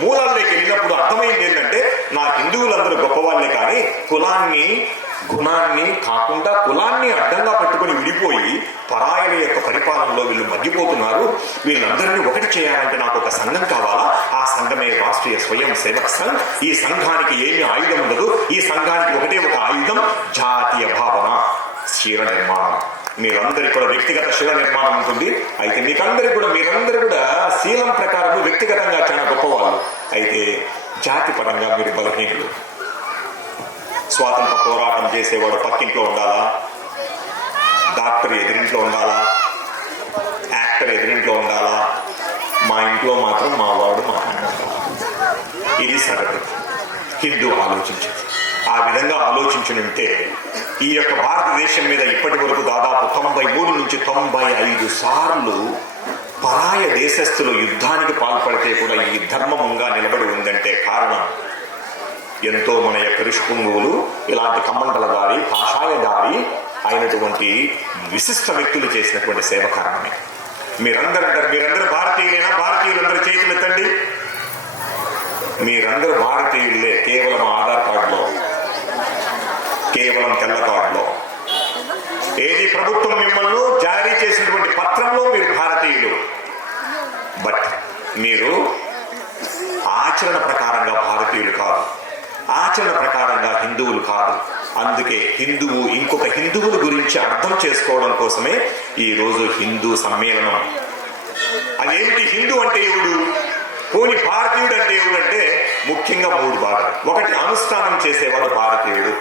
మూలాల్లోకి వెళ్ళినప్పుడు అర్థమైంది ఏంటంటే, నా హిందువులందరూ గొప్పవాళ్ళే కానీ కులాన్ని గుణాన్ని కాకుండా కులాన్ని అడ్డంగా పెట్టుకుని విడిపోయి పరాయణ యొక్క పరిపాలనలో వీళ్ళు మగ్గిపోతున్నారు. వీళ్ళందరినీ ఒకటి చేయాలంటే నాకు ఒక సంఘం కావాలా, ఆ సంఘమే రాష్ట్రీయ స్వయం సేవక్ సంఘ్. ఈ సంఘానికి ఏమి ఆయుధం ఉండదు, ఈ సంఘానికి ఒకటే ఒక ఆయుధం, జాతీయ భావన, శిర నిర్మాణం. మీరందరికీ కూడా వ్యక్తిగత శిల నిర్మాణం ఉంటుంది. అయితే మీరందరూ కూడా శీలం ప్రకారం వ్యక్తిగతంగా చాలా గొప్పవాళ్ళు, అయితే జాతి పరంగా మీరు బలహీనులు. స్వాతంత్ర పోరాటం చేసేవాడు పక్కింట్లో ఉండాలా, డాక్టర్ ఎదురింట్లో ఉండాలా, యాక్టర్ ఎదురింట్లో ఉండాలా, మా ఇంట్లో మాత్రం మా వాడు మా అన్న. ఇది సగటు హిందూ ఆలోచించేది. ఆ విధంగా ఆలోచించుంటే ఈ యొక్క భారతదేశం మీద ఇప్పటి వరకు దాదాపు 93 నుంచి 95 సార్లు పరాయ దేశస్థులు యుద్ధానికి పాల్పడితే కూడా ఈ ధర్మంగా నిలబడి ఉందంటే కారణం ఎంతో మన యొక్క ఋషిపుంగువులు ఇలాంటి కమ్మండల దారి కాషాయదారి అయినటువంటి విశిష్ట వ్యక్తులు చేసినటువంటి సేవ కారణమే. మీరందరూ భారతీయులైనా? భారతీయులందరూ చేతులు ఎత్తండి. మీరందరూ భారతీయులే, కేవలం ఆధార్ కార్డులో, కేవలం తెల్ల కార్డులో, ఏది ప్రభుత్వం మిమ్మల్ని జారీ చేసినటువంటి పత్రంలో మీరు భారతీయులు. బట్ మీరు ఆచరణ ప్రకారంగా భారతీయులు కాదు, ఆచరణ ప్రకారంగా హిందువులు కాదు. అందుకే హిందువు ఇంకొక హిందువుల గురించి అర్థం చేసుకోవడం కోసమే ఈ రోజు హిందూ సమ్మేళనం. అదేమిటి హిందూ అంటే ఎవడు, పోని భారతీయుడు అంటే ఎవడంటే ముఖ్యంగా 3 భాగాలు. 1 అనుష్ఠానం చేసేవాడు భారతీయుడు,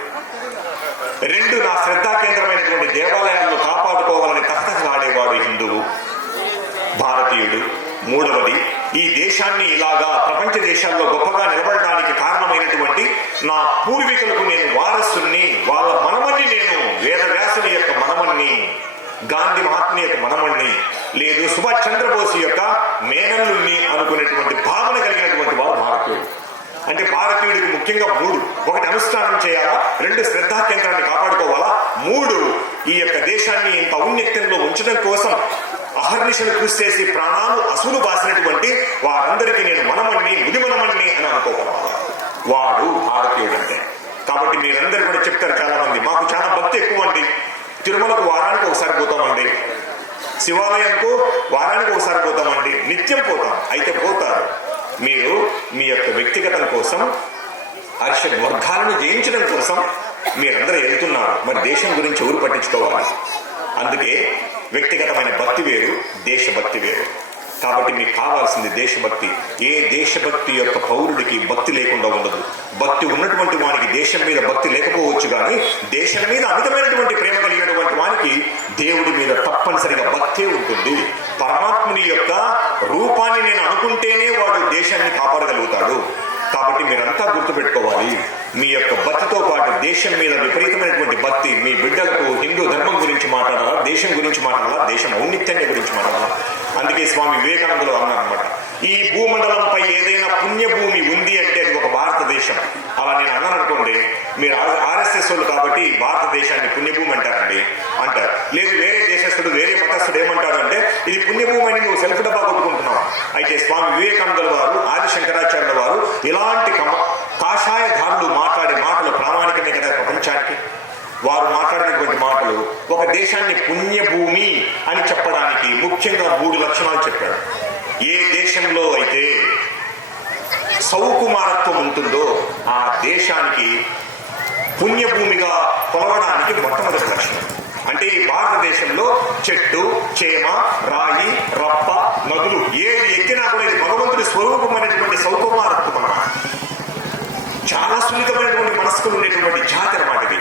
2 నా శ్రద్ధా కేంద్రమైనటువంటి దేవాలయాలను కాపాడుకోవాలని తహతహలాడేవాడు హిందువు భారతీయుడు. 3వది ఈ దేశాన్ని ఇలాగా ప్రపంచ దేశాల్లో గొప్పగా నిలబడడానికి కారణమైనటువంటి నా పూర్వీకులకు నేను వారసుని, వాళ్ళ మనమణ్ణి, నేను వేదవ్యాసుని యొక్క మనమణ్ణి, గాంధీ మహాత్ముని యొక్క మనమణ్ణి, లేదు సుభాష్ చంద్రబోస్ యొక్క మేనల్లుణ్ణి అనుకునేటువంటి భావన కలిగినటువంటి వాడు భారతీయుడు. అంటే భారతీయుడికి ముఖ్యంగా 3: 1 అనుష్ఠానం చేయాలా, 2 శ్రద్ధా కేంద్రాన్ని కాపాడుకోవాలా, 3 ఈ యొక్క దేశాన్ని ఇంత ఔన్నత్యంలో ఉంచడం కోసం అహర్నిశలు కృషి చేసి ప్రాణాలు అసూలు బాసినటువంటి వారందరికీ నేను మనమణ్ణి, ముదిమనమణ్ణి అని అనుకోవాలి. వాడు భారతీయుడు అంటే. కాబట్టి మీరందరూ కూడా చెప్తారు చాలా మంది, మాకు చాలా భక్తి ఎక్కువ అండి, తిరుమలకు వారానికి ఒకసారి పోతామండి, శివాలయంకు వారానికి ఒకసారి పోతామండి, నిత్యం పోతాం. అయితే పోతారు. మీరు మీ యొక్క వ్యక్తిగతం కోసం, అర్షడ్ వర్గాలను జయించడం కోసం మీరందరూ వెళ్తున్నారు. మరి దేశం గురించి ఎవరు పట్టించుకోవాలి? అందుకే వ్యక్తిగతమైన భక్తి వేరు, దేశభక్తి వేరు. కాబట్టి మీకు కావాల్సింది దేశభక్తి. ఏ దేశభక్తి యొక్క పౌరుడికి భక్తి లేకుండా ఉండదు. భక్తి ఉన్నటువంటి వానికి దేశం మీద భక్తి లేకపోవచ్చు, కానీ దేశం మీద అమితమైనటువంటి ప్రేమ కలిగినటువంటి వానికి దేవుడి మీద తప్పనిసరిగా భక్తే ఉంటుంది. పరమాత్ముని యొక్క రూపాన్ని నేను అనుకుంటేనే వాడు దేశాన్ని కాపాడగలుగుతాడు. కాబట్టి మీరంతా గుర్తుపెట్టుకోవాలి, మీ యొక్క భక్తితో పాటు దేశం మీద విపరీతమైనటువంటి భక్తి. మీ బిడ్డలకు హిందూ ధర్మం గురించి మాట్లాడాలా, దేశం గురించి మాట్లాడాలా, దేశం ఔన్నిత్యాన్ని గురించి మాట్లాడాలా. అందుకే స్వామి వివేకానందులు అన్నారనమాట, ఈ భూమండలంపై ఏదైనా పుణ్యభూమి ఉంది అంటే అది ఒక భారతదేశం. అలా నేను అన్నాననుకోండి, మీరు ఆర్ఎస్ఎస్ వాళ్ళు కాబట్టి భారతదేశాన్ని పుణ్యభూమి అంటారండి అంటారు. లేదు వేరే దేశస్థుడు, వేరే మతస్థుడు ఏమంటాడు అంటే ఇది పుణ్యభూమి అని నువ్వు సెల్ఫ్ డబ్బా కొట్టుకుంటున్నావు. అయితే స్వామి వివేకానందుల వారు, ఆది శంకరాచార్యుల వారు ఇలాంటి కాషాయధారులు మాట్లాడే మాటలు ప్రామాణికమే కదా ప్రపంచానికి. వారు మాట్లాడినటువంటి మాటలు ఒక దేశాన్ని పుణ్యభూమి అని చెప్పడానికి ముఖ్యంగా 3 లక్షణాలు చెప్పాడు. ఏ దేశంలో అయితే సౌకుమారత్వం ఉంటుందో ఆ దేశానికి పుణ్యభూమిగా కొలవడానికి మొట్టమొదటి లక్షణం. అంటే ఈ భారతదేశంలో చెట్టు, చేమ, రాయి, రప్ప, నదులు ఏది ఎక్కినా కూడా ఇది భగవంతుడి స్వరూపమైనటువంటి సౌకుమారత్వం అన్నమాట. చాలా సున్నితమైనటువంటి మనస్కులు ఉండేటువంటి జాతి అన్నమాట ఇది.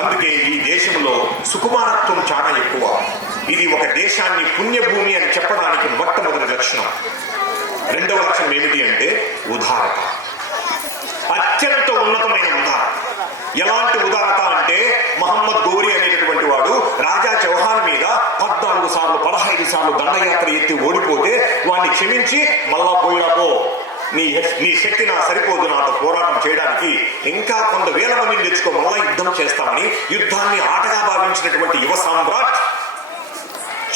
అందుకే ఈ దేశంలో సుకుమారత్వం చాలా ఎక్కువ. ఇది ఒక దేశాన్ని పుణ్యభూమి అని చెప్పడానికి మొట్టమొదటి లక్షణం. రెండవ లక్షణం ఏమిటి అంటే ఉదారత. అత్యంత ఉన్నతమైన ఉదారత. ఎలాంటి ఉదారత అంటే మహమ్మద్ గోరి అనేటటువంటి వాడు రాజా చౌహాన్ మీద 14 సార్లు 15 సార్లు దండయాత్ర ఎత్తి ఓడిపోతే వాడిని క్షమించి మళ్ళా పోయిరాపో, నీ శక్తి నా సరిపోదు నాతో పోరాటం చేయడానికి, ఇంకా 100,000 మందిని తెచ్చుకో, మళ్ళా యుద్ధం చేస్తామని యుద్ధాన్ని ఆటగా భావించినటువంటి యువ సామ్రాట్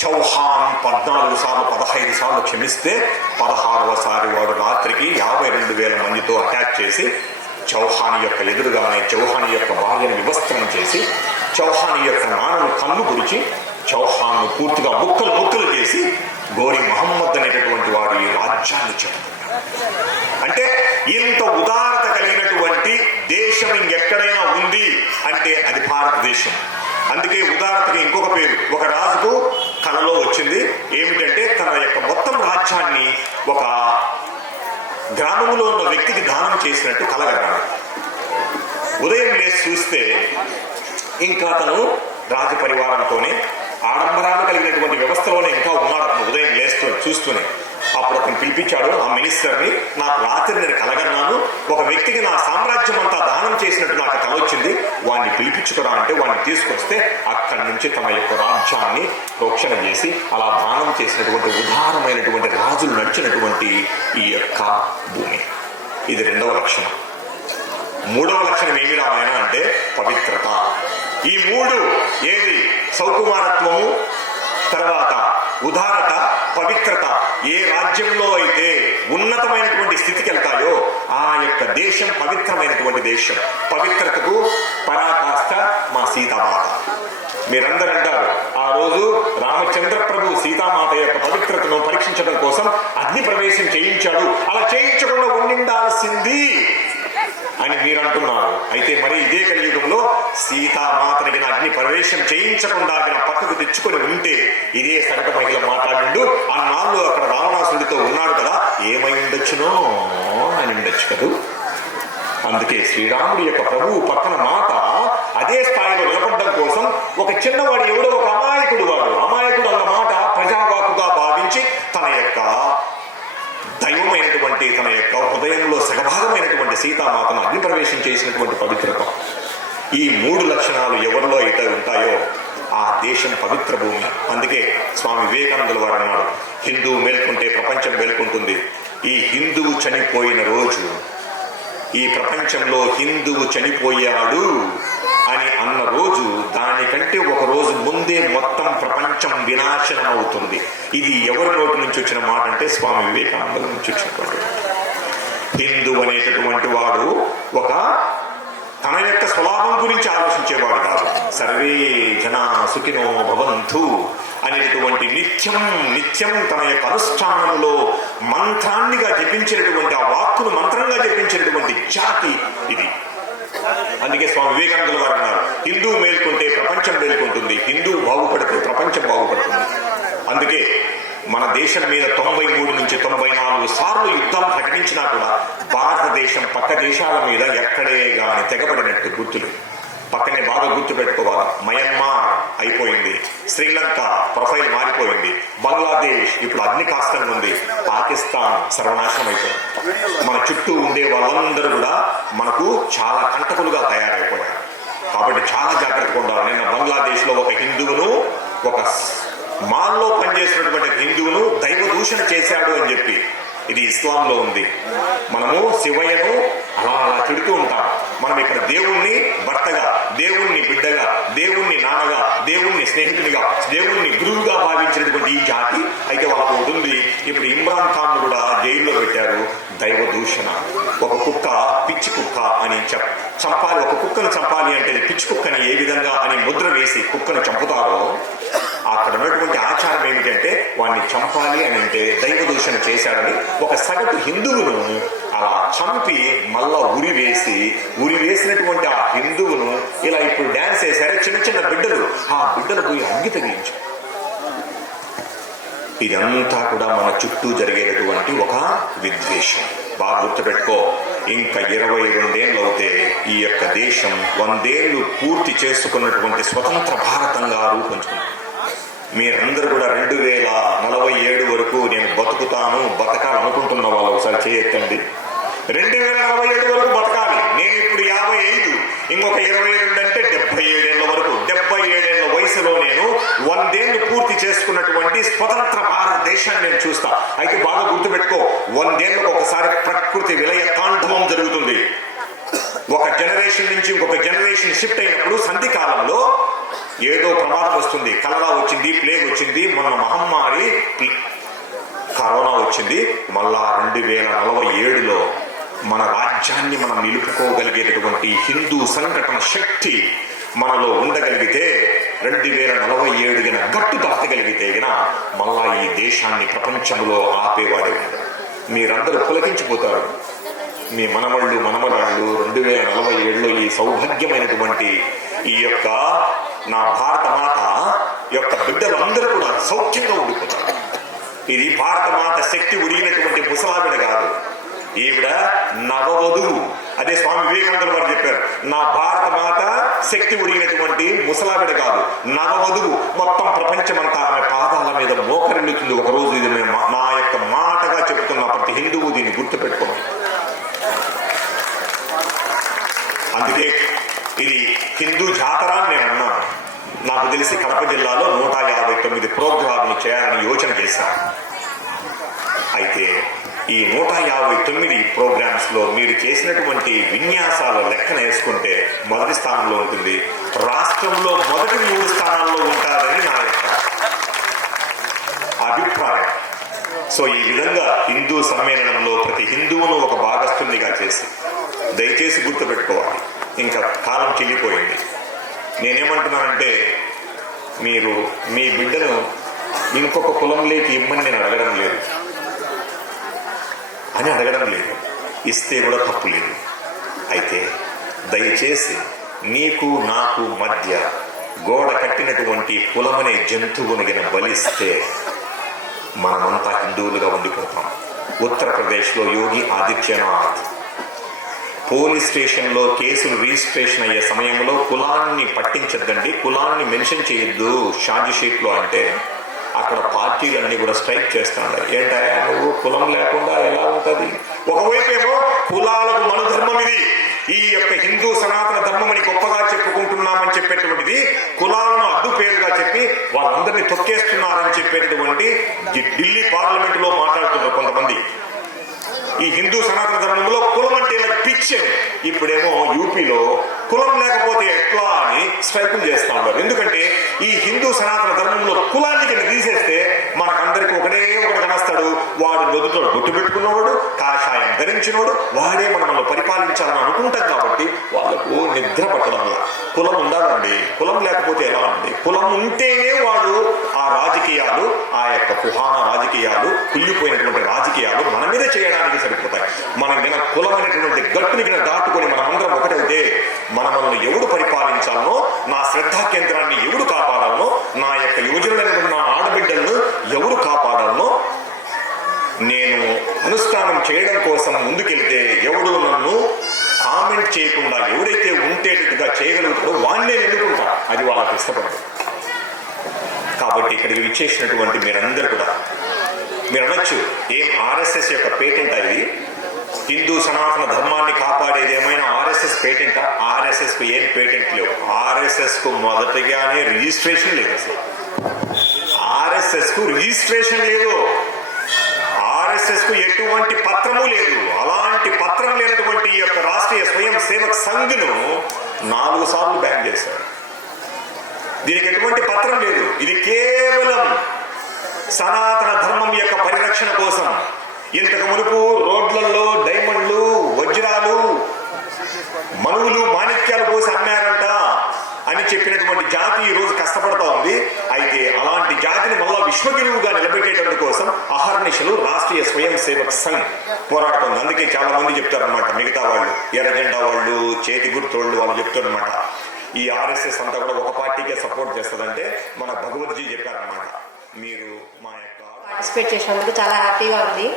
చౌహాన్ 14 సార్లు 15 సార్లు క్షమిస్తే 16వ సారి వాడు రాత్రికి 52,000 మందితో అటాక్ చేసి చౌహాన్ యొక్క ఎదురుగానే చౌహాన్ యొక్క భార్యను వివస్త్రం చేసి చౌహాన్ యొక్క నాన్నను కన్ను గురిచి చౌహాన్ను పూర్తిగా ముక్కలు చేసి గోరి మహమ్మద్ అనేటటువంటి వాడు ఈ రాజ్యాన్ని చెప్తున్నాడు. అంటే ఇంత ఉదారత కలిగినటువంటి దేశం ఇంకెక్కడైనా ఉంది అంటే అది భారతదేశం. అందుకే ఉదారతకి ఇంకొక పేరు. ఒక రాజుకు కలలో వచ్చింది ఏమిటంటే తన యొక్క మొత్తం రాజ్యాన్ని ఒక గ్రామంలో ఉన్న వ్యక్తికి దానం చేసినట్టు కలగన్నాడు. ఉదయం లేచి చూస్తే ఇంకా అతను రాజపరివారంతోనే ఆడంబరాలు కలిగినటువంటి వ్యవస్థలోనే ఇంకా ఉన్నాడు. అతను ఉదయం చూస్తూనే అప్పుడు అతను పిలిపించాడు ఆ మినిస్టర్ని. నాకు రాత్రి నేను కలగన్నాను, ఒక వ్యక్తికి నా సామ్రాజ్యం అంతా దానం చేసినట్టు నాకు కల వచ్చింది, వాడిని పిలిపించుకురా అంటే వాడిని తీసుకొస్తే అక్కడి నుంచి తమ యొక్క రాజ్యాన్ని ప్రోక్షణ చేసి అలా దానం చేసినటువంటి ఉదారమైనటువంటి రాజులు నడిచినటువంటి ఈ యొక్క భూమి. ఇది రెండవ లక్షణం. మూడవ లక్షణం ఏమి రామాయణ అంటే పవిత్రత. ఈ 3 ఏది? సౌకుమారత్వము, తర్వాత ఉదారత, పవిత్రత. ఏ రాజ్యంలో అయితే ఉన్నతమైనటువంటి స్థితికి వెళ్తాయో ఆ యొక్క దేశం పవిత్రమైనటువంటి దేశం. పవిత్రతకు పరాకాష్ట మా సీతామాత. మీరందరూ అంటారు ఆ రోజు రామచంద్ర ప్రభు సీతామాత యొక్క పవిత్రతను పరీక్షించడం కోసం అగ్ని ప్రవేశం చేయించాడు, అలా చేయించకుండా ఉండాల్సింది అని మీరు అంటున్నారు. అయితే మరి ఇదే కలియుగంలో సీతామాతనికి అగ్ని ప్రవేశం చేయించకుండా పక్కకు తెచ్చుకొని ఉంటే ఇదే సగటు మహిళ మాట్లాడిండు అన్నాళ్ళు అక్కడ రావణాసుడితో ఉన్నాడు కదా, ఏమై ఉండొచ్చునో అని ఉండొచ్చు కదూ. అందుకే శ్రీరాముడి యొక్క ప్రభువు పక్కన మాత అదే స్థాయిలో నిలబడడం కోసం ఒక చిన్నవాడు ఎవడో ఒక అమాయకుడు అన్న మాట ప్రజావాకుగా భావించి తన యొక్క దైవమైనటువంటి తన యొక్క హృదయంలో సగభాగమైనటువంటి సీతామాతను అగ్ని ప్రవేశం చేసినటువంటి పవిత్రత. ఈ 3 లక్షణాలు ఎవరిలో అయితే ఉంటాయో ఆ దేశం పవిత్ర భూమి. అందుకే స్వామి వివేకానందుల వారు అన్నాడు, హిందువు మేల్కొంటే ప్రపంచం మేల్కొంటుంది. ఈ హిందువు చనిపోయిన రోజు, ఈ ప్రపంచంలో హిందువు చనిపోయాడు అని అన్న రోజు దానికంటే ఒక రోజు ముందే మొత్తం ప్రపంచం వినాశనం అవుతుంది. ఇది ఎవరి నోటి నుంచి వచ్చిన మాట అంటే స్వామి వివేకానందుల నుంచి వచ్చినటువంటి. హిందూ అనేటటువంటి వాడు ఒక తన యొక్క స్వలాభం గురించి ఆలోచించేవాడు కాదు. సర్వే జనా సుఖినో భవంతు అనేటువంటి నిత్యం తన యొక్క అనుష్ఠానంలో మంత్రాన్నిగా జపించినటువంటి, ఆ వాక్కును మంత్రంగా జపించినటువంటి జాతి ఇది. అందుకే స్వామి వివేకానందుల వారు అన్నారు, హిందూ మేల్కొంటే ప్రపంచం మేల్కొంటుంది, హిందూ బాగుపడితే ప్రపంచం బాగుపడుతుంది. అందుకే మన దేశం మీద 93 నుంచి 94 సార్లు యుద్ధాలు ప్రకటించినా కూడా భారతదేశం పక్క దేశాల మీద ఎక్కడే గాని తెగబడినట్టు గుర్తులు. పక్కనే బాగా గుర్తు పెట్టుకోవాలి. మయన్మార్ అయిపోయింది, శ్రీలంక ప్రొఫైల్ మారిపోయింది, బంగ్లాదేశ్ ఇప్పుడు అగ్నికాస్తంగా ఉంది, పాకిస్తాన్ సర్వనాశనం అయిపోయింది. మన చుట్టూ ఉండే వాళ్ళందరూ కూడా మనకు చాలా కంటకులుగా తయారైపోయారు. కాబట్టి చాలా జాగ్రత్తగా ఉండాలి. నేను బంగ్లాదేశ్ లో ఒక హిందువును, ఒక మాల్లో పనిచేసినటువంటి హిందువును దైవ దూషణ చేశాడు అని చెప్పి, ఇది ఇస్లాంలో ఉంది. మనము శివయ్యను అలా తిడుతూ ఉంటాం. మనం ఇక్కడ దేవుణ్ణి భర్తగా, దేవుణ్ణి బిడ్డగా, దేవుణ్ణి నాన్నగా, దేవుణ్ణి స్నేహితునిగా, దేవుణ్ణి గురువుగా భావించినటువంటి ఈ జాతి అయితే వాళ్ళకు ఉంటుంది. ఇప్పుడు ఇమ్రాన్ ఖాన్ కూడా జైల్లో పెట్టారు, దైవ దూషణ. ఒక కుక్క పిచ్చి కుక్క అని చంపాలి, ఒక కుక్కను చంపాలి అంటే పిచ్చి కుక్కని ఏ విధంగా అని ముద్ర వేసి కుక్కను చంపుతారో, అక్కడ ఉన్నటువంటి ఆచారం ఏమిటంటే వాడిని చంపాలి అని అంటే దైవ దూషణ చేశాడని ఒక సగటు హిందువును అలా చంపి మళ్ళా ఉరి వేసినటువంటి ఆ హిందువును ఇలా ఇప్పుడు డాన్స్ వేశారు చిన్న బిడ్డలు. ఆ బిడ్డలు పోయి అగ్గి తగిలించారు. ఇదంతా కూడా మన చుట్టూ జరిగేటటువంటి ఒక విద్వేషం. బాగా గుర్తుపెట్టుకో, ఇంకా 22 ఏళ్ళు అవుతే ఈ యొక్క దేశం 100 ఏళ్ళు పూర్తి చేసుకున్నటువంటి స్వతంత్ర భారతంగా రూపొందుకుంది. మీరందరూ కూడా 2047 వరకు నేను బతకాలనుకుంటున్న వాళ్ళు ఒకసారి చేయొద్దండి. 2047 వరకు బతకాలి. నేను ఇప్పుడు 55, ఇంకొక 22 అంటే 77 ఏళ్ల వరకు, 77 ఏళ్ల వయసులో నేను 100 ఏళ్ళు పూర్తి చేసుకున్నటువంటి స్వతంత్ర భారతదేశాన్ని నేను చూస్తా. అయితే బాగా గుర్తుపెట్టుకో, 100 ఏళ్ళకు ఒకసారి ప్రకృతి విలయ తాండవం జరుగుతుంది. ఒక జనరేషన్ నుంచి ఇంకొక జనరేషన్ షిఫ్ట్ అయినప్పుడు సంధి కాలంలో ఏదో ప్రమాదం వస్తుంది. కలరా వచ్చింది, ప్లేగ్ వచ్చింది, మొన్న మహమ్మారి కరోనా వచ్చింది. మళ్ళా 2047లో మన రాజ్యాన్ని మనం నిలుపుకోగలిగేటటువంటి హిందూ సంఘటన శక్తి మనలో ఉండగలిగితే, 2047 గట్టు దాటగలిగితే మళ్ళా ఈ దేశాన్ని ప్రపంచంలో ఆపేవాడే ఉండడు. మీరందరూ పులకించిపోతారు. మీ మనమరాళ్ళు 2047లో ఈ సౌభాగ్యమైనటువంటి ఈ యొక్క నా భారత మాత యొక్క బిడ్డలందరూ కూడా సౌఖ్యంగా ఉండిపోతారు. ఇది భారత మాత శక్తి ఉడిగినటువంటి ముసలావిడ కాదు, ఈవిడ నవవధువు. అదే స్వామి వివేకానందుల వారు చెప్పారు, నా భారత మాత శక్తి ఉడిగినటువంటి ముసలావిడ కాదు, నవవధువు. మొత్తం ప్రపంచమంతా ఆమె పాదాల మీద మోకరిల్లుతుంది ఒక రోజు. ఇది నా యొక్క మాటగా చెబుతున్న ప్రతి హిందువు దీన్ని గుర్తుపెట్టుకోండి. అందుకే ఇది హిందూ జాతర అని నేను అన్నాను. నాకు తెలిసి కడప జిల్లాలో 159 ప్రోగ్రాములు చేయాలని యోచన చేశాను. అయితే ఈ 159 ప్రోగ్రామ్స్ లో మీరు చేసినటువంటి విన్యాసాల లెక్కన వేసుకుంటే మొదటి స్థానంలో ఉంటుంది. రాష్ట్రంలో మొదటి 3 స్థానాల్లో ఉంటారని నా యొక్క అభిప్రాయం. సో ఈ విధంగా హిందూ సమ్మేళనంలో ప్రతి హిందువును ఒక భాగస్థునిగా చేసి దయచేసి గుర్తుపెట్టుకోవాలి. ఇంకా కాలం చెల్లిపోయింది. నేనేమంటున్నానంటే, మీరు మీ బిడ్డను ఇంకొక కులంలోకి ఇమ్మని నేను అడగడం లేదు, ఇస్తే కూడా తప్పు లేదు. అయితే దయచేసి నీకు నాకు మధ్య గోడ కట్టినటువంటి కులమనే జంతువుని బలిస్తే మనమంతా హిందువులుగా ఉండిపోతాం. ఉత్తరప్రదేశ్లో యోగి ఆదిత్యనాథ్ పోలీస్ స్టేషన్లో కేసులు రిజిస్ట్రేషన్ అయ్యే సమయంలో కులాన్ని పట్టించద్దండి, కులాన్ని మెన్షన్ చేయొద్దు ఛార్జ్ షీట్ లో అంటే అక్కడ పార్టీలన్నీ కూడా స్ట్రైక్ చేస్తున్నాయి. ఏంటయ్యా నువ్వు కులం లేకుండా ఎలా ఉంటది? ఒకవైపు ఏమో కులాలకు మన ధర్మం ఇది, ఈ యొక్క హిందూ సనాతన ధర్మం అని గొప్పగా చెప్పుకుంటున్నామని చెప్పేటువంటిది కులాలను అడ్డు పేరుగా చెప్పి వాళ్ళందరినీ తొక్కేస్తున్నారని చెప్పేటటువంటి ఢిల్లీ పార్లమెంట్ లో మాట్లాడుతున్నారు కొంతమంది. ఈ హిందూ సనాతన ధర్మంలో కులం అంటే పిచ్చి. ఇప్పుడేమో యూపీలో కులం లేకపోతే ఎట్లా అని స్ట్రైకులు చేస్తా ఉన్నారు. ఎందుకంటే ఈ హిందూ సనాతన ధర్మంలో కులాన్ని కింద తీసేస్తే మనకందరికి ఒకటే ఒకటి కనస్తాడు. వాడు నొదుతో బొట్టు పెట్టుకున్నవాడు, కాషాయం ధరించినోడు వాడే మనల్ని పరిపాలించాలని అనుకుంటాం. కాబట్టి వాళ్ళకు నిద్ర పట్టడం వల్ల కులం ఉండాలండి. కులం లేకపోతే ఎలా అండి? కులం ఉంటేనే వాడు ఆ రాజకీయాలు, ఆ యొక్క కుహాన రాజకీయాలు, కుళ్ళిపోయినటువంటి రాజకీయాలు మన మీద చేయడానికి సరిపోతాయి. మనం గిన కులమైనటువంటి గట్టుని గిన దాటుకొని మనం అందరం ఒకటైతే మనల్ని ఎవడు పరిపాలించాలనో, నా శ్రద్ధా కేంద్రాన్ని ఎవడు కాపాడాలనో, నా యొక్క యువజనులైన నా ఆడబిడ్డలను ఎవరు కాపాడాలనో, నేను అనుష్ఠానం చేయడం కోసం ముందుకెళ్తే ఎవడు నన్ను కామెంట్ చేయకుండా ఎవరైతే ఉంటేటట్టుగా చేయగలుగుతాడో వాడినే ఎన్నుకుంటా. అది వాళ్ళకి ఇష్టపడదు. కాబట్టి ఇక్కడికి విచ్చేసినటువంటి మీరందరూ కూడా మీరు అనొచ్చు, ఏం ఆర్ఎస్ఎస్ యొక్క పేటెంట్ అది? హిందూ సనాతన ధర్మాన్ని కాపాడేది ఏమైనా ఆర్ఎస్ఎస్ పేటెంటా? ఆర్ఎస్ఎస్ కు ఏం పేటెంట్ లేవు. ఆర్ఎస్ఎస్ కు మొదటిగానే రిజిస్ట్రేషన్ లేదు. అసలు ఆర్ఎస్ఎస్ కు రిజిస్ట్రేషన్ లేదు. ఆర్ఎస్ఎస్ కు ఎటువంటి పత్రము లేదు. అలాంటి పత్రం లేనటువంటి ఈ యొక్క రాష్ట్రీయ స్వయం సేవక్ సంఘ్ను 4 సార్లు బ్యాన్ చేశారు. దీనికి ఎటువంటి పత్రం లేదు. ఇది కేవలం సనాతన ధర్మం యొక్క పరిరక్షణ కోసం. ఇంతకు మునుపు రోడ్లలో డైమండ్లు, వజ్రాలు, మనువులు, మాణిక్యాలు పోసి అమ్మారంట అని చెప్పినటువంటి జాతి ఈ రోజు కష్టపడతా ఉంది. అయితే అలాంటి జాతిని మళ్ళా విశ్వగురువుగా నిలబెట్టేటందుకు కోసం అహర్నిశలు రాష్ట్రీయ స్వయం సేవక్ సంఘ్ పోరాడుతుంది. అందుకే చాలా మంది చెప్తారనమాట, మిగతా వాళ్ళు ఎర్ర జెండా వాళ్ళు, చేతి గుర్తోళ్ళు వాళ్ళు చెప్తారనమాట, ఈ ఆర్ఎస్ఎస్ అంతా కూడా ఒక పార్టీకే సపోర్ట్ చేస్తుందంటే మన భగవద్జీ చెప్పారనమాట. మీరు మా యొక్క పార్టిసిపేట్ చేసినందుకు చాలా హ్యాపీగా ఉంది.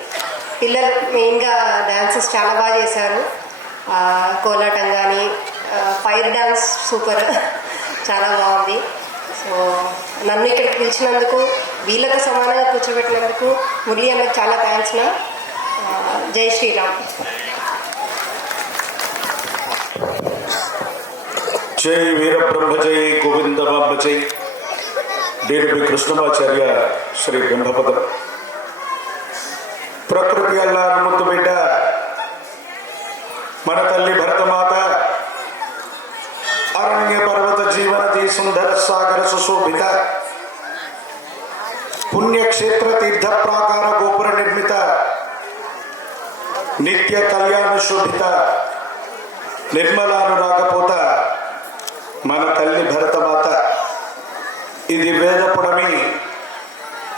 పిల్లలు మెయిన్గా డ్యాన్సెస్ చాలా బాగా చేశారు. కోలాటం కానీ, ఫైర్ డ్యాన్స్ సూపర్, చాలా బాగుంది. సో నన్ను ఇక్కడికి పిలిచినందుకు, వీళ్ళతో సమానంగా కూర్చోబెట్టినందుకు మురళి అన్నకు చాలా థ్యాంక్స్. జై శ్రీరామ్. జై వీరబ్రహ్మ, జై గోవిందబాంబ, జై డేరుడి కృష్ణమాచార్య శ్రీ బ్రహ్మపదం. ప్రకృతి అల్లారు ముద్దు బిడ్డ మన తల్లి భరతమాత, అరణ్య పర్వత జీవనది సుందర సాగర సుశోభిత, పుణ్యక్షేత్ర తీర్థ ప్రాకార గోపుర నిర్మిత, నిత్య కళ్యాణ శోభిత, నిర్మలానురాగపోత మన తల్లి భరతమాత. ఇది వేదపుడమి,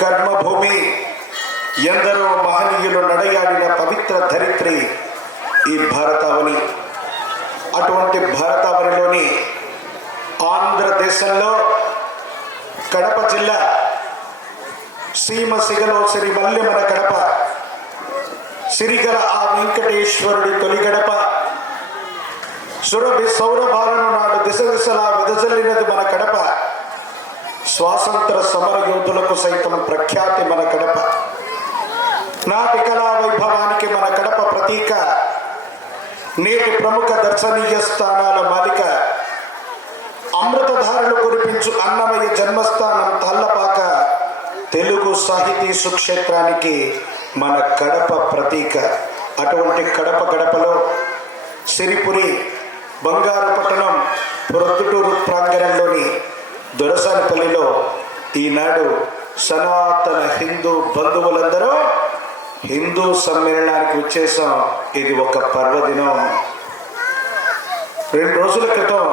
కర్మభూమి, ఎందరో మహనీయులు నడయాడిన పవిత్ర ధరిత్రి ఈ భారతావని. అటువంటి భారతావనిలోని ఆంధ్రదేశంలో కడప జిల్లా సీమ సిగలో సిరి మల్లెమన కడప, సిరిగల ఆ వెంకటేశ్వరుడి తొలి గడప, సురభి సౌరభాలను నాడు దిశ దిశలా వెదజల్లినది మన కడప. స్వాతంత్ర సమర యోధులకు సైతం ప్రఖ్యాతి మన కడప. నాటి కళా వైభవానికి మన కడప ప్రతీక. నేటి ప్రముఖ దర్శనీయ స్థానాల మాలిక. అమృతధారలు కురిపించు అన్నమయ్య జన్మస్థానం తాళ్లపాక. తెలుగు సాహితీ సుక్షేత్రానికి మన కడప ప్రతీక. అటువంటి కడప గడపలో సిరిపురి, బంగారుపట్టణం, ప్రొద్దుటూరు ప్రాంగణంలోని దొరసానిపల్లిలో ఈనాడు సనాతన హిందూ బంధువులందరూ హిందూ సమ్మేళనానికి వచ్చేసాం. ఇది ఒక పర్వదినం. 2 రోజుల క్రితం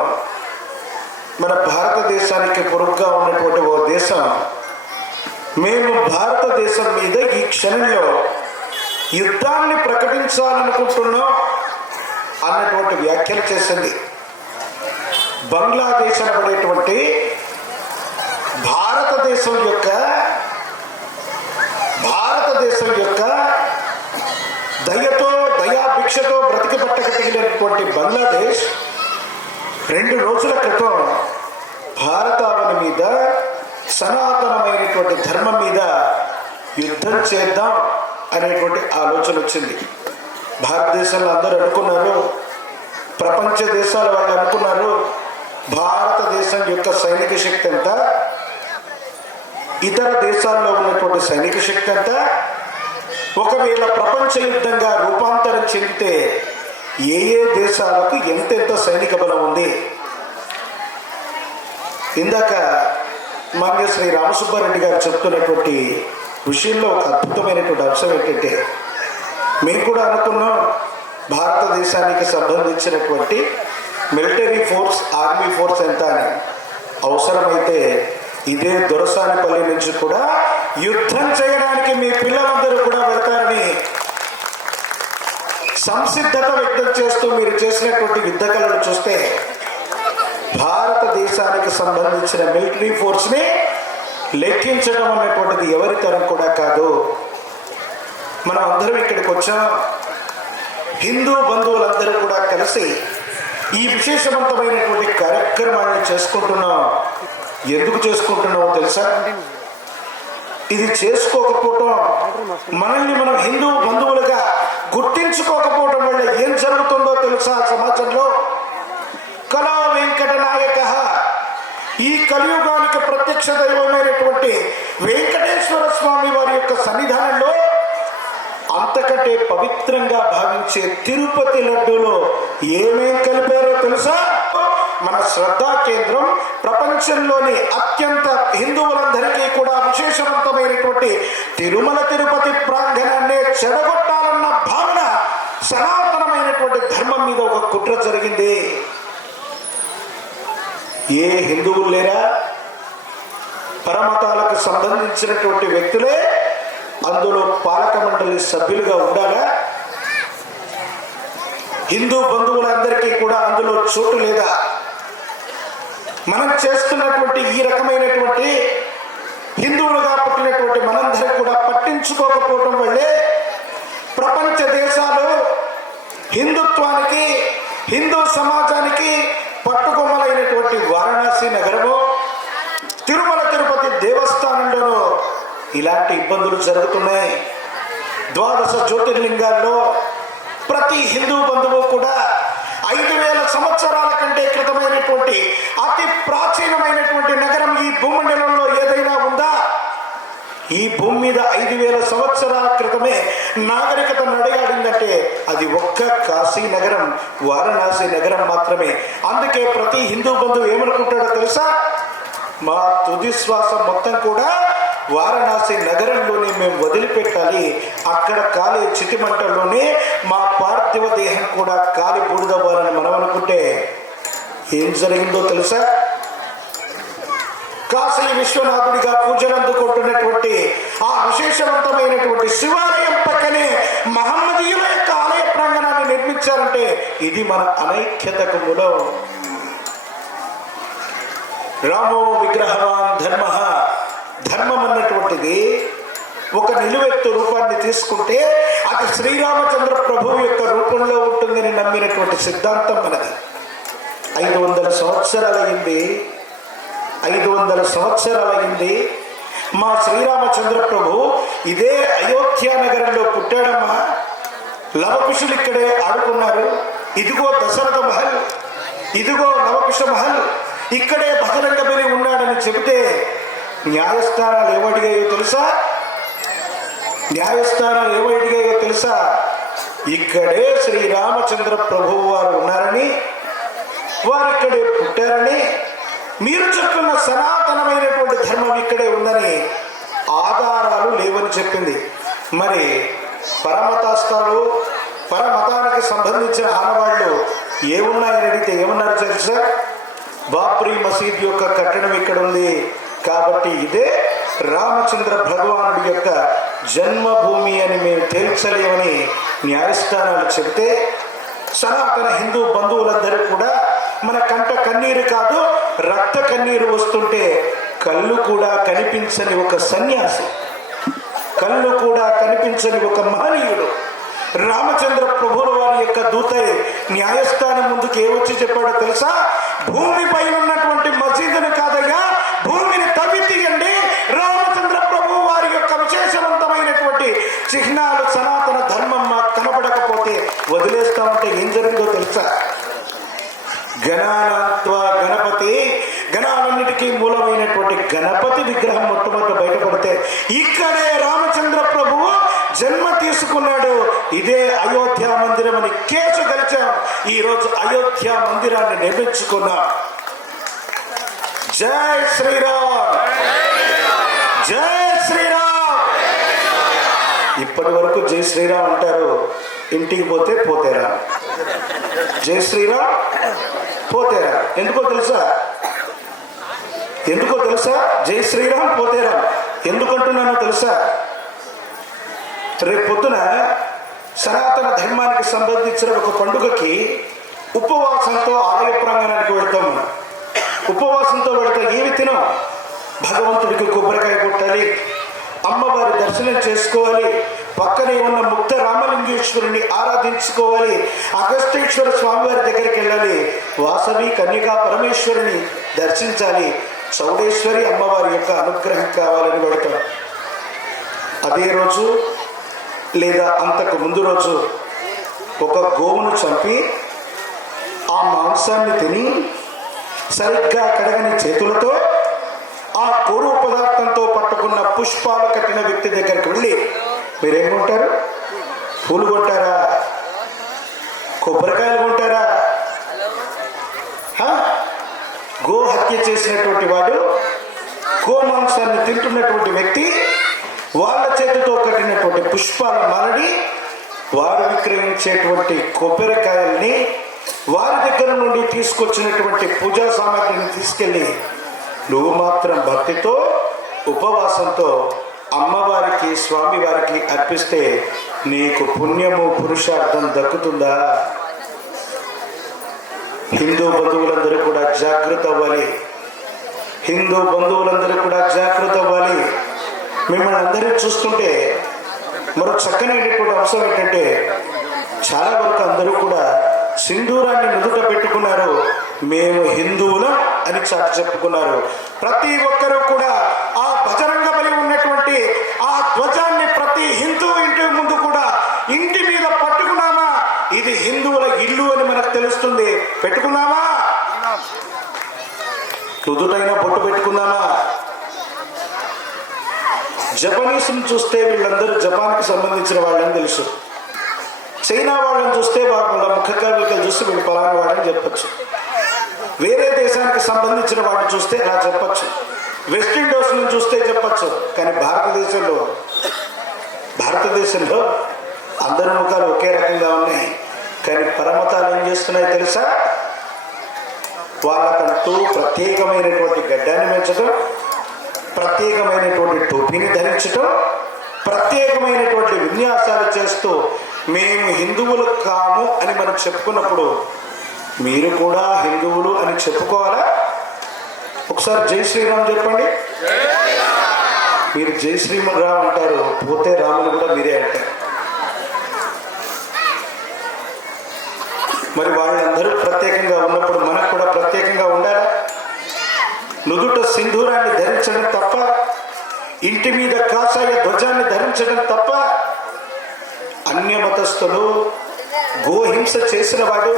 మన భారతదేశానికి పొరుగుగా ఉన్నటువంటి ఓ దేశం, మేము భారతదేశం మీద ఈ క్షణంలో యుద్ధాన్ని ప్రకటించాలనుకుంటున్నాం అన్నటువంటి వ్యాఖ్యలు చేసింది. బంగ్లాదేశ్ అనబడేటువంటి భారతదేశం యొక్క దయతో, దయాభిక్షతో బ్రతికి పట్టగలిగినటువంటి బంగ్లాదేశ్ 2 రోజుల క్రితం భారతావని మీద, సనాతనమైనటువంటి ధర్మం మీద యుద్ధం చేద్దాం అనేటువంటి ఆలోచన వచ్చింది. భారతదేశంలో అందరూ అనుకున్నారు, ప్రపంచ దేశాల వాళ్ళు అనుకున్నారు, భారతదేశం యొక్క సైనిక శక్తి ఎంత, ఇతర దేశాల్లో ఉన్నటువంటి సైనిక శక్తి ఎంత, ఒకవేళ ప్రపంచ యుద్ధంగా రూపాంతరం చెందితే ఏ దేశాలకు ఎంతెంత సైనిక బలం ఉంది. ఇందాక మాన్య శ్రీ రామసుబ్బారెడ్డి గారు చెప్తున్నటువంటి విషయంలో ఒక అద్భుతమైనటువంటి అంశం ఏంటంటే, మేము కూడా అనుకున్నాం భారతదేశానికి సంబంధించినటువంటి మిలిటరీ ఫోర్స్, ఆర్మీ ఫోర్స్ ఎంత అని. అవసరమైతే ఇదే దొరసానిపల్లి నుంచి కూడా యుద్ధం చేయడానికి మీ పిల్లలందరూ కూడా వెళతారని సంసిద్ధత వ్యక్తం చేస్తూ మీరు చేసినటువంటి యుద్ధ కళలు చూస్తే భారతదేశానికి సంబంధించిన మిలిటరీ ఫోర్స్ని లెక్కించడం అన్నటువంటిది ఎవరి తరం కూడా కాదు. మనం అందరం ఇక్కడికి వచ్చాం, హిందూ బంధువులందరూ కూడా కలిసి ఈ విశేషవంతమైనటువంటి కార్యక్రమాన్ని చేసుకుంటున్నాం. ఎందుకు చేసుకుంటున్నామో తెలుసా? ఇది చేసుకోకపోవటం, మనల్ని మనం హిందూ బంధువులుగా గుర్తించుకోకపోవటం వల్ల ఏం జరుగుతుందో తెలుసా? సమాజంలో కళా వెంకట నాయక, ఈ కలియుగానికి ప్రత్యక్ష దైవమైనటువంటి వెంకటేశ్వర స్వామి వారి యొక్క సన్నిధానంలో అంతకంటే పవిత్రంగా భావించే తిరుపతి లడ్డూలో ఏమేం కలిపారో తెలుసా? మన శ్రద్ధా కేంద్రం ప్రపంచంలోని అత్యంత హిందువులందరికీ కూడా విశేషవంతమైనటువంటి తిరుమల తిరుపతి ప్రాంగణాన్ని చెడగొట్టాలన్న భావన, సనాతనమైనటువంటి ధర్మం మీద ఒక కుట్ర జరిగింది. ఏ హిందువులు లేరా? పరమతాలకు సంబంధించినటువంటి వ్యక్తులే అందులో పాలక మండలి సభ్యులుగా ఉండాలా? హిందూ బంధువులందరికీ కూడా అందులో చోటు లేదా? మనం చేస్తున్నటువంటి ఈ రకమైనటువంటి హిందువులుగా పుట్టినటువంటి మనందరూ కూడా పట్టించుకోకపోవటం వల్లే ప్రపంచ దేశాలు హిందుత్వానికి, హిందూ సమాజానికి పట్టుకొమ్మలైనటువంటి వారణాసి నగరము, తిరుమల తిరుపతి దేవస్థానంలోనూ ఇలాంటి ఇబ్బందులు జరుగుతున్నాయి. 12 జ్యోతిర్లింగాల్లో ప్రతి హిందూ బంధువు కూడా 5000 సంవత్సరాల కంటే క్రితమైనటువంటి అతి ప్రాచీనమైనటువంటి నగరం ఈ భూమండలంలో ఏదైనా ఉందా? ఈ భూమి మీద 5000 సంవత్సరాల క్రితమే నాగరికత నడయాడిందంటే అది ఒక్క కాశీ నగరం, వారణాసి నగరం మాత్రమే. అందుకే ప్రతి హిందూ బంధువు ఏమనుకుంటాడో తెలుసా? మా తుది శ్వాస మొత్తం కూడా వారణాసి నగరంలోనే మేము వదిలిపెట్టాలి, అక్కడ కాలే చితిమంటల్లోనే మా పార్థివ దేహం కూడా కాలి బూడిదవ్వాలని మనం అనుకుంటే ఏం జరిగిందో తెలుసా? కాశీ విశ్వనాథుడిగా పూజలు అందుకుంటున్నటువంటి ఆ విశేషవంతమైనటువంటి శివాలయం పక్కనే మహమ్మదీయుల యొక్క ఆలయ ప్రాంగణాన్ని నిర్మించారంటే ఇది మన అనైక్యతకు మూలం. రామో విగ్రహవాన్ ధర్మ, ధర్మం అన్నటువంటిది ఒక నిలువెత్తు రూపాన్ని తీసుకుంటే అది శ్రీరామచంద్ర ప్రభువు యొక్క రూపంలో ఉంటుందని నమ్మినటువంటి సిద్ధాంతం మనది. 500 సంవత్సరాలైంది, 500 సంవత్సరాలైంది. మా శ్రీరామచంద్ర ప్రభు ఇదే అయోధ్య నగరంలో పుట్టాడమ్మా. లవకుశులు ఇక్కడే ఆడుకున్నారు. ఇదిగో దశరథ మహల్, ఇదిగో లవకుశ మహల్, ఇక్కడే బహిరంగ బలి ఉన్నాడని చెబితే న్యాయస్థానాలు ఏమడిగాయో తెలుసా? న్యాయస్థానాలు ఏమడిగాయో తెలుసా? ఇక్కడే శ్రీరామచంద్ర ప్రభువు వారు ఉన్నారని, వారు ఇక్కడే పుట్టారని, మీరు చెప్తున్న సనాతనమైనటువంటి ధర్మం ఇక్కడే ఉందని ఆధారాలు లేవని చెప్పింది. మరి పరమతాస్తాలు, పరమతానికి సంబంధించిన ఆనవాళ్లు ఏమున్నాయని అడిగితే ఏమన్నారు తెలుసా? బాబ్రీ మసీద్ యొక్క కట్టడం ఇక్కడ ఉంది కాబట్టి ఇదే రామచంద్ర భగవానుడి యొక్క జన్మభూమి అని మేము తేల్చలేమని న్యాయస్థానాలు చెబితే సనాతన హిందూ బంధువులందరూ కూడా మన కంట కన్నీరు కాదు రక్త కన్నీరు వస్తుంటే కళ్ళు కూడా కనిపించని ఒక సన్యాసి, కళ్ళు కూడా కనిపించని ఒక మహనీయుడు రామచంద్ర ప్రభువుల వారి యొక్క దూతై న్యాయస్థానం ముందుకు ఏమొచ్చి చెప్పాడో తెలుసా? భూమిపై ఉన్నటువంటి మసీదును కాదయ్యా, భూమిని తవ్వి తీయండి. రామచంద్ర ప్రభు వారి యొక్క విశేషవంతమైనటువంటి చిహ్నాలు సనాతన ధర్మం మాకు కనబడకపోతే వదిలేస్తామంటే ఏం జరిగిందో తెలుసా? గణానాత్వా గణపతి, గణాలన్నిటికీ మూలమైనటువంటి గణపతి విగ్రహం మొట్టమొదట బయటపడితే ఇక్కడే రామచంద్ర ప్రభువు జన్మ తీసుకున్నాడు. ఇదే అయోధ్య మందిరం అని కేసు గెలిచాం. ఈరోజు అయోధ్య మందిరాన్ని నిర్మించుకున్నాం. జై శ్రీరామ్, జై శ్రీరామ్. ఇప్పటి వరకు జై శ్రీరామ్ అంటారు, ఇంటికి పోతే పోతేరా. జై శ్రీరామ్ పోతేరా. ఎందుకో తెలుసా? జై శ్రీరామ్ పోతేరా ఎందుకంటున్నానో తెలుసా? రేపు పొద్దున సనాతన ధర్మానికి సంబంధించిన ఒక పండుగకి ఉపవాసంతో ఆలయ ప్రాంగణానికి వెళ్తాం. మనం ఉపవాసంతో వెళ్తాం. ఏమి తినం? భగవంతుడికి కొబ్బరికాయ కొట్టాలి, అమ్మవారి దర్శనం చేసుకోవాలి, పక్కనే ఉన్న ముక్త రామలింగేశ్వరుని ఆరాధించుకోవాలి, అగస్తేశ్వర స్వామివారి దగ్గరికి వెళ్ళాలి, వాసవి కన్యకా పరమేశ్వరుని దర్శించాలి, చౌడేశ్వరి అమ్మవారి యొక్క అనుగ్రహం కావాలని వెళ్తాం. అదే రోజు లేదా అంతకు ముందు రోజు ఒక గోవును చంపి ఆ మాంసాన్ని తిని సరిగ్గా కడగని చేతులతో ఆ కొరువు పదార్థంతో పట్టుకున్న పుష్పాలు కట్టిన వ్యక్తి దగ్గరికి వెళ్ళి మీరేం కొంటారు? పూలు కొంటారా? కొబ్బరికాయలు కొంటారా? గో హత్య చేసినటువంటి వాడు, గోమాంసాన్ని తింటున్నటువంటి వ్యక్తి వాళ్ళ చేతితో కట్టినటువంటి పుష్పాల మాలని, వారు విక్రయించేటువంటి కొబ్బరికాయల్ని, వారి దగ్గర నుండి తీసుకొచ్చినటువంటి పూజా సామాగ్రిని తీసుకెళ్ళి నువ్వు మాత్రం భక్తితో ఉపవాసంతో అమ్మవారికి స్వామివారికి అర్పిస్తే నీకు పుణ్యము పురుషార్థం దక్కుతుందా? హిందూ బంధువులందరూ కూడా జాగృత అవ్వాలి. మిమ్మల్ని అందరూ చూస్తుంటే మరో చక్కనైనటువంటి అంశం ఏంటంటే చాలా వరకు అందరూ కూడా సింధూరాన్ని నుదుట పెట్టుకున్నారు, మేము హిందువులం అని చాటి చెప్పుకున్నారు. ప్రతి ఒక్కరూ కూడా ఆ బజరంగ బలి ఉన్నటువంటి ఆ ధ్వజాన్ని ప్రతి హిందూ ఇంటి ముందు కూడా ఇంటి మీద పట్టుకున్నామా, ఇది హిందువుల ఇల్లు అని మనకు తెలుస్తుంది. పెట్టుకున్నామా? నుదుటైనా బొట్టు పెట్టుకున్నామా? జపనీస్ని చూస్తే వీళ్ళందరూ జపాన్కి సంబంధించిన వాళ్ళని తెలుసు. చైనా వాళ్ళని చూస్తే వాళ్ళ ముఖ కవళికలు చూస్తే వీళ్ళు పలానా వాడని చెప్పచ్చు. వేరే దేశానికి సంబంధించిన వాడిని చూస్తే అలా చెప్పచ్చు. వెస్ట్ ఇండీస్ నుంచి చూస్తే చెప్పచ్చు. కానీ భారతదేశంలో అందరి ముఖాలు ఒకే రకంగా ఉన్నాయి. కానీ పరమతాలు ఏం చేస్తున్నాయి తెలుసా? వాళ్ళకంటూ ప్రత్యేకమైనటువంటి గడ్డాన్ని పెంచడం, ప్రత్యేకమైనటువంటి టోపీని ధరించడం, ప్రత్యేకమైనటువంటి విన్యాసాలు చేస్తూ మేము హిందువులు కాము అని మనం చెప్పుకున్నప్పుడు మీరు కూడా హిందువులు అని చెప్పుకోవాలా? ఒకసారి జై శ్రీరామ్ చెప్పండి. మీరు జై శ్రీరామ్ అంటారు, పోతే రాములు కూడా మీరే అంటారు. మరి వాళ్ళందరూ ప్రత్యేకంగా ఉన్నప్పుడు మనకు కూడా ప్రత్యేకంగా ఉండాలా? నుదుట సింధూరాన్ని ధరించడం తప్ప, ఇంటి మీద కాషాయ ధ్వజాన్ని ధరించడం తప్ప, అన్య మతస్థులు గోహింస చేసిన వాడు,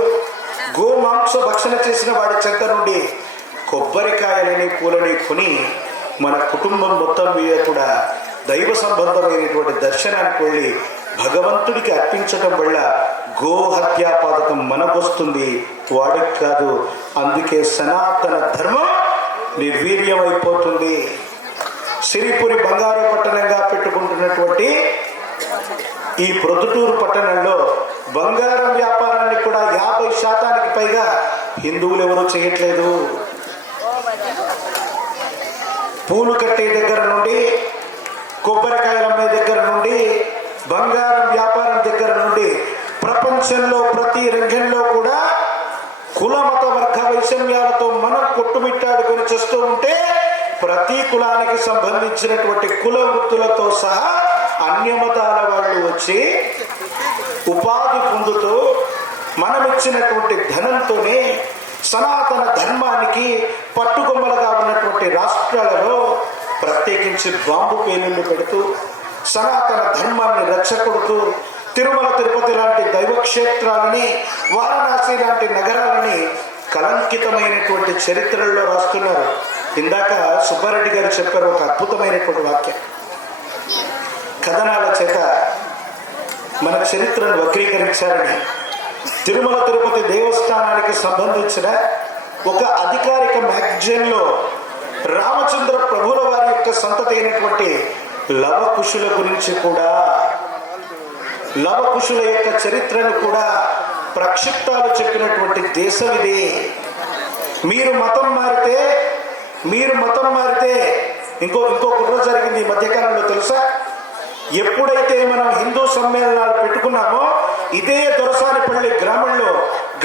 గోమాంస భక్షణ చేసిన వాడి చెంత నుండి కొబ్బరికాయలని పూలని కొని మన కుటుంబం మొత్తం మీద కూడా దైవ సంబంధమైనటువంటి దర్శనానికి వెళ్ళి భగవంతుడికి అర్పించడం వల్ల గోహత్యా పథకం మనకొస్తుంది, వాడికి కాదు. అందుకే సనాతన ధర్మం నిర్వీర్యమైపోతుంది. సిరిపురి బంగారు పట్టణంగా పెట్టుకుంటున్నటువంటి ఈ ప్రొద్దుటూరు పట్టణంలో బంగారం వ్యాపారాన్ని కూడా 50% పైగా హిందువులు ఎవరూ చేయట్లేదు. పూలు కట్టే దగ్గర నుండి, కొబ్బరికాయల అమ్మే దగ్గర నుండి, బంగారం వ్యాపారం దగ్గర నుండి ప్రపంచంలో ప్రతి రంగంలో కూడా కుల మత వర్గ వైషమ్యాలతో మనం కొట్టుమిట్టాడుకొని చేస్తూ ఉంటే ప్రతి కులానికి సంబంధించినటువంటి కుల వృత్తులతో సహా అన్యమతాల వాళ్ళు వచ్చి ఉపాధి పొందుతూ మనమిచ్చినటువంటి ధనంతోనే సనాతన ధర్మానికి పట్టుకొమ్మలుగా ఉన్నటువంటి రాష్ట్రాలలో ప్రత్యేకించి బాంబు పేలుళ్లు పెడుతూ సనాతన ధర్మాన్ని రెచ్చగొడుతూ తిరుమల తిరుపతి లాంటి దైవక్షేత్రాలని, వారణాసి లాంటి నగరాలని కలంకితమైనటువంటి చరిత్రల్లో రాస్తున్నారు. ఇందాక సుబ్బారెడ్డి గారు చెప్పారు ఒక అద్భుతమైనటువంటి వాక్యం. కథనాల చేత మన చరిత్రను వక్రీకరించారని తిరుమల తిరుపతి దేవస్థానానికి సంబంధించిన ఒక అధికారిక మ్యాగజైన్లో రామచంద్ర ప్రభుల వారి యొక్క సంతతి అయినటువంటి లవకుశుల గురించి కూడా, లవకుశుల యొక్క చరిత్రను కూడా ప్రక్షిప్తాలు చెప్పినటువంటి దేశం ఇది. మీరు మతం మారితే ఇంకో కుట్ర జరిగింది ఈ మధ్యకాలంలో తెలుసా? ఎప్పుడైతే మనం హిందూ సమ్మేళనాలు పెట్టుకున్నామో ఇదే దొరసానిపల్లి గ్రామంలో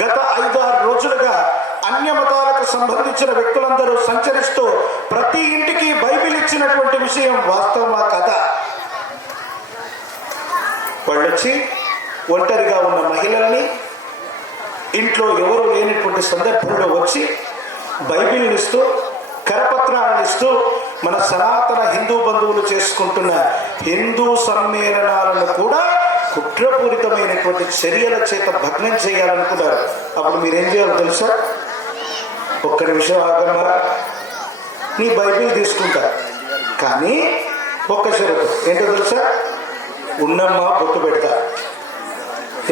గత 5-6 రోజులుగా అన్య మతాలకు సంబంధించిన వ్యక్తులందరూ సంచరిస్తూ ప్రతి ఇంటికి బైబిల్ ఇచ్చినటువంటి విషయం వాస్తవమా కదా? వాళ్ళొచ్చి ఒంటరిగా ఉన్న మహిళల్ని, ఇంట్లో ఎవరు లేనటువంటి సందర్భంలో వచ్చి బైబిల్ని ఇస్తూ, కరపత్రాలను ఇస్తూ మన సనాతన హిందూ బంధువులు చేసుకుంటున్న హిందూ సమ్మేళనాలను కూడా కుట్రపూరితమైనటువంటి చర్యల చేత భగ్నం చేయాలనుకున్నారు. అప్పుడు మీరేం చేయాలో తెలుసా? ఒక్క నిమిషం ఆగమ్మా, నీ బైబిల్ తీసుకుంటా, కానీ ఒక్క షరతు ఏంటో తెలుసా? ఉన్నమ్మా బొట్టు పెడతా.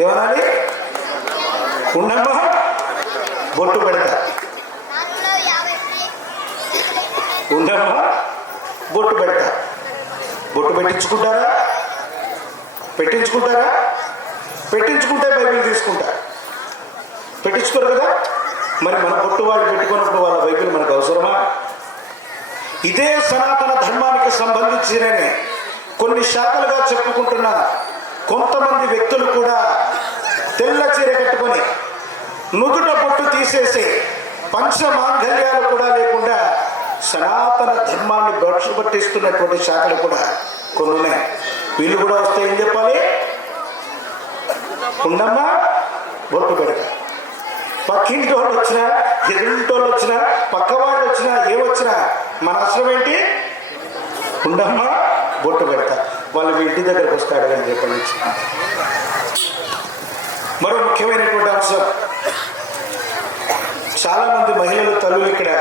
ఏమనాలి? ఉన్నమ్మా బొట్టు పెడతా, ఉండమ్మా బొట్టు పెడతా. బొట్టు పెట్టించుకుంటారా? పెట్టించుకుంటే బైబిల్ తీసుకుంటా. పెట్టించుకోరు కదా? మరి మన బొట్టు వాళ్ళు పెట్టుకున్నప్పుడు వాళ్ళ బైబిల్ మనకు అవసరమా? ఇదే సనాతన ధర్మానికి సంబంధించిన కొన్ని శాఖలుగా చెప్పుకుంటున్న కొంతమంది వ్యక్తులు కూడా తెల్ల చీర కట్టుకొని నుదుట బొట్టు తీసేసి పంచమాంగళ్యాలు కూడా లేకుండా సనాతన ధర్మాన్ని భ్రష్టు పట్టిస్తున్నటువంటి శాఖలు కూడా కొన్ని ఉన్నాయి. వీళ్ళు కూడా వస్తే ఏం చెప్పాలి? ఉండమ్మా బొట్టు పెడతా. పక్కింటి వాళ్ళు వచ్చినా, ఎదురింటి వాళ్ళు వచ్చినా, పక్క వాళ్ళు వచ్చినా, ఏమొచ్చినా మన అవసరం ఏంటి? ఉండమ్మా బొట్టు పెడతా. వాళ్ళు మీ ఇంటి దగ్గరకు వస్తాడు కానీ రేపటి నుంచి. మరో ముఖ్యమైనటువంటి అంశం, చాలా మంది మహిళలు తల్లులు ఇక్కడ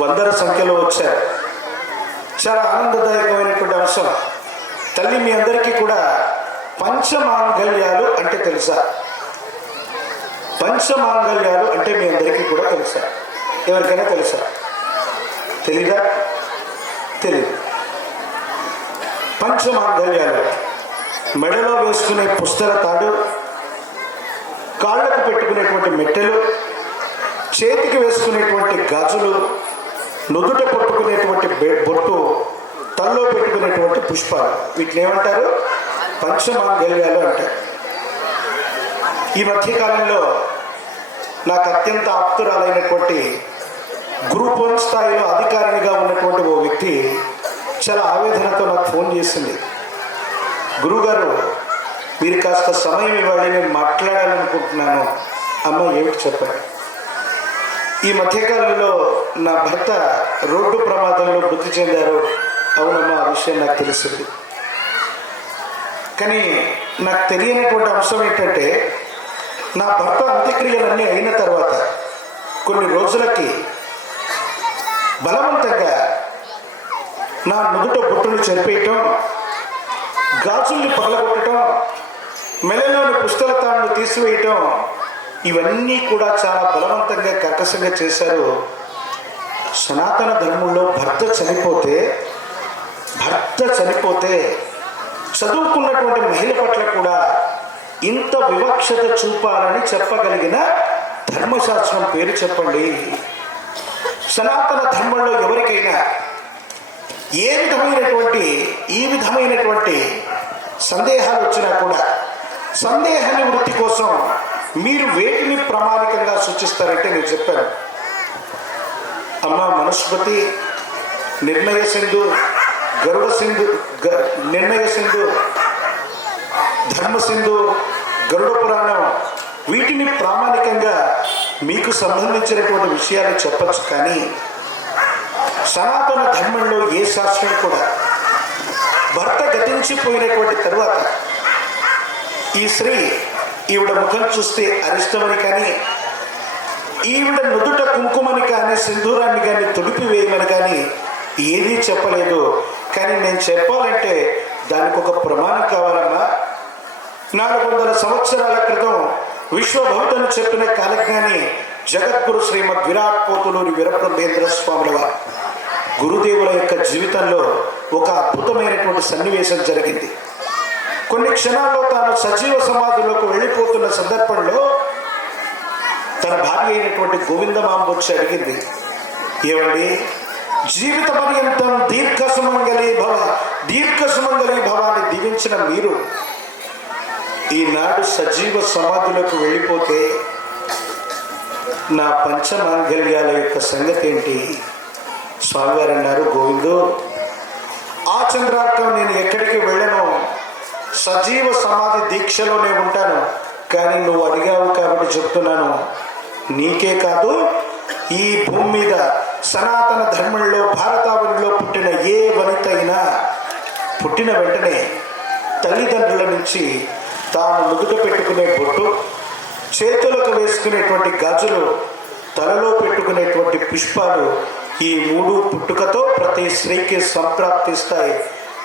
100ల సంఖ్యలో వచ్చారు. చాలా ఆనందదాయకమైనటువంటి అంశం. తల్లి, మీ అందరికీ కూడా పంచమాంగళ్యాలు అంటే తెలుసా? పంచమాంగళ్యాలు అంటే మీ అందరికీ కూడా తెలుసా? ఎవరికైనా తెలుసా? తెలీదా? తెలీదు. పంచమాంగళ్యాలు మెడలో వేసుకునే పుస్తల తాడు, కాళ్ళకు పెట్టుకునేటువంటి మెట్టెలు, చేతికి వేసుకునేటువంటి గాజులు, నుదుట పట్టుకునేటువంటి బొట్టు, తల్లో పెట్టుకునేటువంటి పుష్పాలు, వీటిని ఏమంటారు? పంచమాంగళ్యాలు అంటారు. ఈ మధ్యకాలంలో నాకు అత్యంత ఆప్తురాలైనటువంటి గ్రూప్ 1 స్థాయిలో అధికారినిగా ఉన్నటువంటి ఓ వ్యక్తి చాలా ఆవేదనతో నాకు ఫోన్ చేసింది. గురువుగారు, మీరు కాస్త సమయం ఇవ్వాలి, నేను మాట్లాడాలనుకుంటున్నాను. అమ్మ ఏమిటి చెప్పండి? ఈ మధ్యకాలంలో నా భర్త రోడ్డు ప్రమాదంలో మృతి చెందారు. అవునమ్మా, ఆ విషయం నాకు తెలిసింది. కానీ నాకు తెలియనటువంటి అంశం ఏంటంటే, నా భర్త అంత్యక్రియలన్నీ అయిన తర్వాత కొన్ని రోజులకి బలవంతంగా నా నుదుట బొట్టును చెరిపేయటం, గాజుల్ని పగలగొట్టడం, మెడలోని పుస్తల తాడును తీసివేయటం, ఇవన్నీ కూడా చాలా బలవంతంగా కర్కశంగా చేశారు. సనాతన ధర్మంలో భర్త చనిపోతే చదువుకున్నటువంటి మహిళ పట్ల కూడా ఇంత వివక్షత చూపాలని చెప్పగలిగిన ధర్మశాస్త్రం పేరు చెప్పండి. సనాతన ధర్మంలో ఎవరికైనా ఈ విధమైనటువంటి సందేహాలు వచ్చినా కూడా సందేహ నివృత్తి కోసం మీరు వేటిని ప్రామాణికంగా సూచిస్తారంటే నేను చెప్పాను. అమ్మ, మనుస్మృతి, నిర్ణయ సింధు, గరుడ సింధు, నిర్ణయ సింధు, ధర్మ సింధు, గరుడ పురాణం, వీటిని ప్రామాణికంగా మీకు సంబంధించినటువంటి విషయాలు చెప్పచ్చు. కానీ సనాతన ధర్మంలో ఏ శాస్త్రం కూడా భర్త గతించిపోయినటువంటి తరువాత ఈ స్త్రీ ఈవిడ ముఖం చూస్తే అరిష్టమని కానీ, ఈవిడ నుదుట కుంకుమని కానీ, సింధూరాన్ని కానీ తొడిపివేయమని కానీ ఏదీ చెప్పలేదు. కానీ నేను చెప్పాలంటే దానికి ఒక ప్రమాణం కావాలమ్మా. 400 సంవత్సరాల క్రితం విశ్వభౌతను చెప్పిన కాలజ్ఞాని జగద్గురు శ్రీమద్ విరాట్ పోతులూరి వీరబ్రహ్మేంద్ర స్వాముల వారు గురుదేవుల యొక్క జీవితంలో ఒక అద్భుతమైనటువంటి సన్నివేశం జరిగింది. కొన్ని క్షణాల్లో తాను సజీవ సమాధిలోకి వెళ్ళిపోతున్న సందర్భంలో తన భార్య అయినటువంటి గోవిందమాంబ వచ్చి అడిగింది, ఏమండి, జీవిత పర్యంతం దీర్ఘ సుమంగళీ భవాన్ని దీవించిన మీరు ఈనాడు సజీవ సమాధిలోకి వెళ్ళిపోతే నా పంచమాంగళ్యాల యొక్క సంగతి ఏంటి? స్వామివారు అన్నారు, గోవిందు, ఆ చంద్రార్థం నేను ఎక్కడికి వెళ్ళను, సజీవ సమాధి దీక్షలోనే ఉంటాను. కానీ నువ్వు అడిగావు కాబట్టి చెప్తున్నాను, నీకే కాదు ఈ భూమి మీద సనాతన ధర్మంలో భారతావనిలో పుట్టిన ఏ వనిత అయినా పుట్టిన వెంటనే తల్లిదండ్రుల నుంచి తాను నుదుట పెట్టుకునే బొట్టు, చేతులకు వేసుకునేటువంటి గాజులు, తలలో పెట్టుకునేటువంటి పుష్పాలు, ఈ మూడు పుట్టుకతో ప్రతి స్త్రీకి సంప్రాప్తిస్తాయి.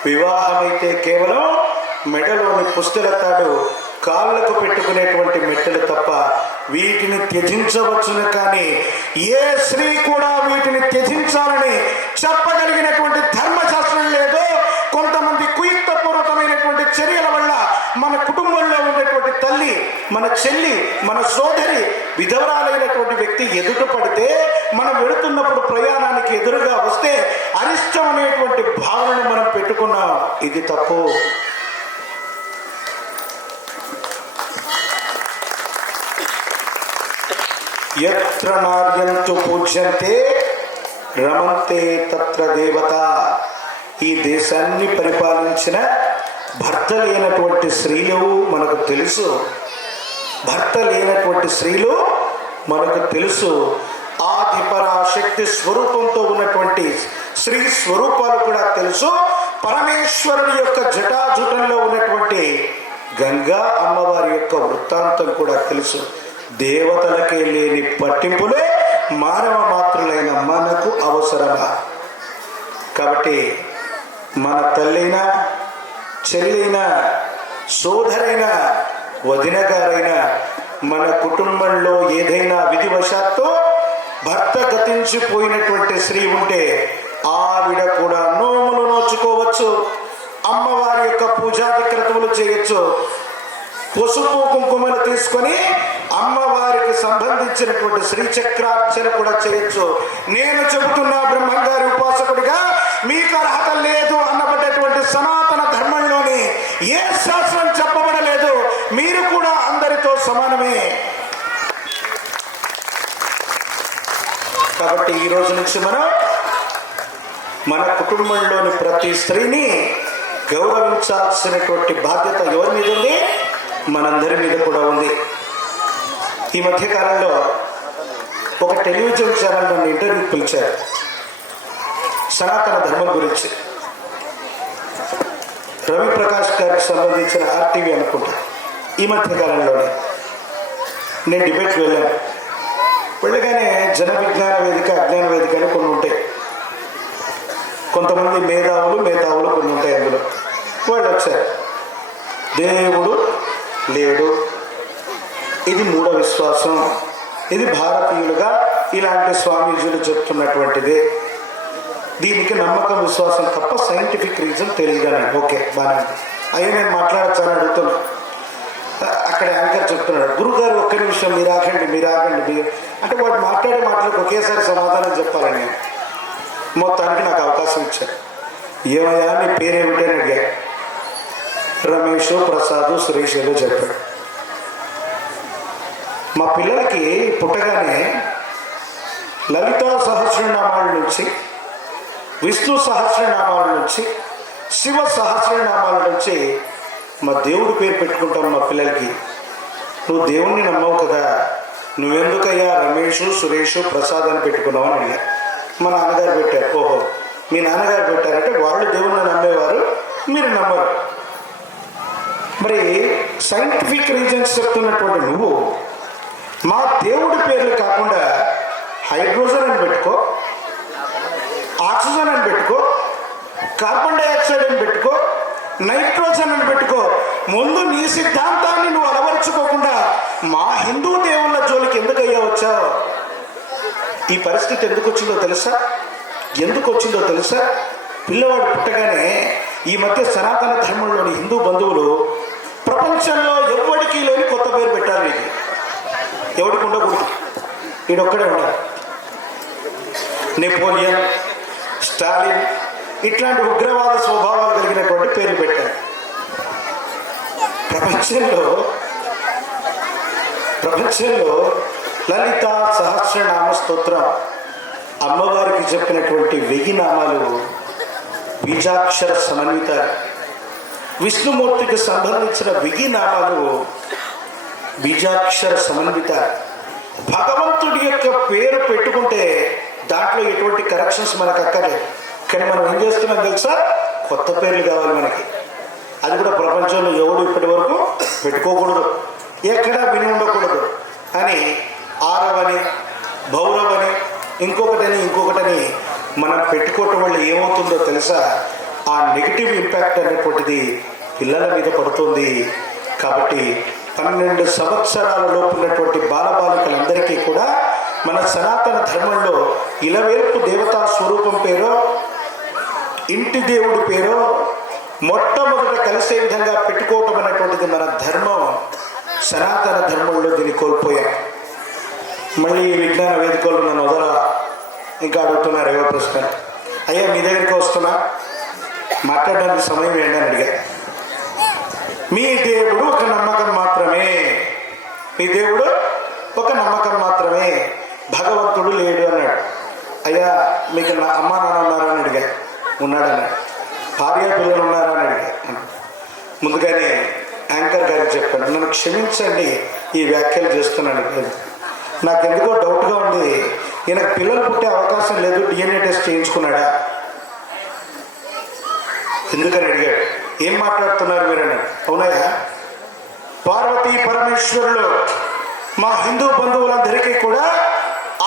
వివాహమైతే కేవలం మెడలోని పుస్తల తాడు, కాళ్ళకు పెట్టుకునేటువంటి మెట్టలు తప్ప వీటిని త్యజించవచ్చును. కానీ ఏ స్త్రీ కూడా వీటిని త్యజించాలని చెప్పగలిగినటువంటి ధర్మశాస్త్రం లేదో. కొంతమంది కుయుక్తపూర్వకమైనటువంటి చర్యల వల్ల మన కుటుంబంలో ఉండేటువంటి తల్లి, మన చెల్లి, మన సోదరి, విధవరాలైనటువంటి వ్యక్తి ఎదుట పడితే మనం వెళుతున్నప్పుడు ప్రయాణానికి ఎదురుగా వస్తే అరిష్టం అనేటువంటి భావనను మనం పెట్టుకున్నాం. ఇది తప్పు. యత్ర నార్యంతు పూజ్యంతే రమంతే తత్ర దేవత. ఈ దేశాన్ని పరిపాలించిన భర్త లేనటువంటి స్త్రీలు మనకు తెలుసు. భర్త లేనటువంటి స్త్రీలు మనకు తెలుసు. ఆదిపరాశక్తి స్వరూపంతో ఉన్నటువంటి స్త్రీ స్వరూపాలు కూడా తెలుసు. పరమేశ్వరుని యొక్క జటాజుటంలో ఉన్నటువంటి గంగా అమ్మవారి యొక్క వృత్తాంతం కూడా తెలుసు. దేవతలకే లేని పట్టింపులే మానవ మాత్రులైన మనకు అవసరమా? కాబట్టి మన తల్లైనా, చెల్లైనా, సోదరైనా, వదిన గారైనా మన కుటుంబంలో ఏదైనా విధివశాత్తు భర్త గతించిపోయినటువంటి స్త్రీ ఉంటే ఆవిడ కూడా నోములు నోచుకోవచ్చు, అమ్మవారి యొక్క పూజాది క్రతువులు చేయొచ్చు, పసుపు కుంకుమలు తీసుకొని అమ్మవారికి సంబంధించినటువంటి శ్రీచక్రార్చన కూడా చేయొచ్చు. నేను చెబుతున్నా బ్రహ్మంగారి ఉపాసకుడిగా, మీకు అర్హత లేదు అన్నబడ్డటువంటి సనాతన ధర్మంలోని ఏ శాస్త్రం చెప్పబడలేదు. మీరు కూడా అందరితో సమానమే. కాబట్టి ఈ రోజు నుంచి మనం మన కుటుంబంలోని ప్రతి స్త్రీని గౌరవించాల్సినటువంటి బాధ్యత ఎవరి మీద ఉంది? మనందరి మీద కూడా ఉంది. ఈ మధ్యకాలంలో ఒక టెలివిజన్ ఛానల్ నన్ను ఇంటర్వ్యూ పిలిచారు సనాతన ధర్మం గురించి. రవిప్రకాష్ గారికి సంబంధించిన ఆర్టీవీ అనుకుంటా. ఈ మధ్యకాలంలోనే నేను డిబేట్కి వెళ్ళాను. వెళ్ళగానే జన విజ్ఞాన వేదిక, అజ్ఞాన వేదిక అని కొన్ని ఉంటాయి. కొంతమంది మేధావులు కొన్ని ఉంటాయి. అందులో వాళ్ళు వచ్చారు. దేవుడు లేడు, ఇది మూఢ విశ్వాసం, ఇది భారతీయులుగా ఇలాంటి స్వామీజీలు చెప్తున్నటువంటిది, దీనికి నమ్మకం విశ్వాసం తప్ప సైంటిఫిక్ రీజన్ తెలియదని. ఓకే, బాగా అయ్యా నేను మాట్లాడచ్చాను అడుగుతున్నా. అక్కడ యాంకర్ చెప్తున్నాడు, గురుగారు ఒక్క నిమిషం మీరు ఆగండి అంటే వాడు మాట్లాడే మాటలకు ఒకేసారి సమాధానం చెప్పాలని. మొత్తానికి నాకు అవకాశం ఇచ్చారు. ఏమయ్యా నీ పేరేమిటని అడిగా. రమేష్, ప్రసాద్, సురేష్ ఏదో చెప్పాడు. మా పిల్లలకి పుట్టగానే లలితా సహస్రనామాల నుంచి, విష్ణు సహస్రనామాల నుంచి, శివ సహస్రనామాల నుంచి మా దేవుడి పేరు పెట్టుకుంటాం మా పిల్లలకి. నువ్వు దేవుణ్ణి నమ్మవు కదా, నువ్వెందుకయ్యా రమేష్, సురేష్, ప్రసాద్ అని పెట్టుకున్నావు అని అడిగా. మా నాన్నగారు పెట్టారు. ఓహో, మీ నాన్నగారు పెట్టారంటే వాళ్ళు దేవుణ్ణి నమ్మేవారు, మీరు నమ్మరు. మరి సైంటిఫిక్ రీజన్స్ చెప్తున్నటువంటి నువ్వు మా దేవుడి పేర్లు కాకుండా హైడ్రోజన్ అని పెట్టుకో, ఆక్సిజన్ అని పెట్టుకో, కార్బన్ డైఆక్సైడ్ అని పెట్టుకో, నైట్రోజన్ అని పెట్టుకో. ముందు నీ సిద్ధాంతాన్ని నువ్వు అలవరుచుకోకుండా మా హిందూ దేవుళ్ళ జోలికి ఎందుకు అయ్యా వచ్చావు? ఈ పరిస్థితి ఎందుకు వచ్చిందో తెలుసా? ఎందుకు వచ్చిందో తెలుసా? పిల్లవాడు పుట్టగానే ఈ మధ్య సనాతన ధర్మంలోని హిందూ బంధువులు ప్రపంచంలో ఎవరికి లేని కొత్త పేరు పెట్టారు. ఇది ఎవరికి ఉండకూడదు, ఈడొక్కడే ఉండాలి. నెపోలియన్, స్టాలిన్ ఇట్లాంటి ఉగ్రవాద స్వభావాలు కలిగినటువంటి పేర్లు పెట్టారు. ప్రపంచంలో లలిత సహస్రనామ స్తోత్రం అమ్మవారికి చెప్పినటువంటి 1000 నామాలు బీజాక్షర సమన్వితాలు. విష్ణుమూర్తికి సంబంధించిన 1000 నామాలు బీజాక్షర సమన్వితాలు. భగవంతుడి యొక్క పేరు పెట్టుకుంటే దాంట్లో ఎటువంటి కరెక్షన్స్ మనకు అక్కర్లేదు. కానీ మనం ఏం చేస్తున్నాం తెలుసా? కొత్త పేర్లు కావాలి మనకి. అది కూడా ప్రపంచంలో ఎవడు ఇప్పటి వరకు పెట్టుకోకూడదు, ఎక్కడా విని ఉండకూడదు అని ఆరవని, భౌరవని, ఇంకొకటని మనం పెట్టుకోవటం వల్ల ఏమవుతుందో తెలుసా? ఆ నెగిటివ్ ఇంపాక్ట్ అనేటువంటిది పిల్లల మీద పడుతుంది. కాబట్టి 12 సంవత్సరాల లోపు ఉన్నటువంటి బాలబాలికలందరికీ కూడా మన సనాతన ధర్మంలో ఇలవేల్పు దేవతా స్వరూపం పేరో, ఇంటి దేవుడి పేరో మొట్టమొదట కలిసే విధంగా పెట్టుకోవటం అనేటువంటిది మన ధర్మం. సనాతన ధర్మంలో దీన్ని కోల్పోయాం. మళ్ళీ విజ్ఞాన వేదికల్లో నన్ను ఇంకా అడుగుతున్నారు ఏవో ప్రశ్న. అయ్యా మీ దగ్గరికి వస్తున్నా, మాట్లాడడానికి సమయం ఏంటని అడిగా. మీ దేవుడు ఒక నమ్మకం మాత్రమే, మీ దేవుడు ఒక నమ్మకం మాత్రమే, భగవంతుడు లేడు అన్నాడు. అయ్యా మీకు నా అమ్మా నాన్న ఉన్నారా అని అడిగా. ఉన్నాడన్నాడు. భార్య పిల్లలు ఉన్నారా అని అడిగా. ముందుగానే యాంకర్ గారికి చెప్పాను, నన్ను క్షమించండి ఈ వ్యాఖ్యలు చేస్తున్నాను. నాకెందుకో డౌట్గా ఉంది, ఈయనకు పిల్లలు పుట్టే అవకాశం లేదు, DNA టెస్ట్ చేయించుకున్నాడా ఎందుకని అడిగాడు. ఏం మాట్లాడుతున్నారు మీరు అన్నాడు. అవునయ్యా, పార్వతీ పరమేశ్వరులు మా హిందూ బంధువులందరికీ కూడా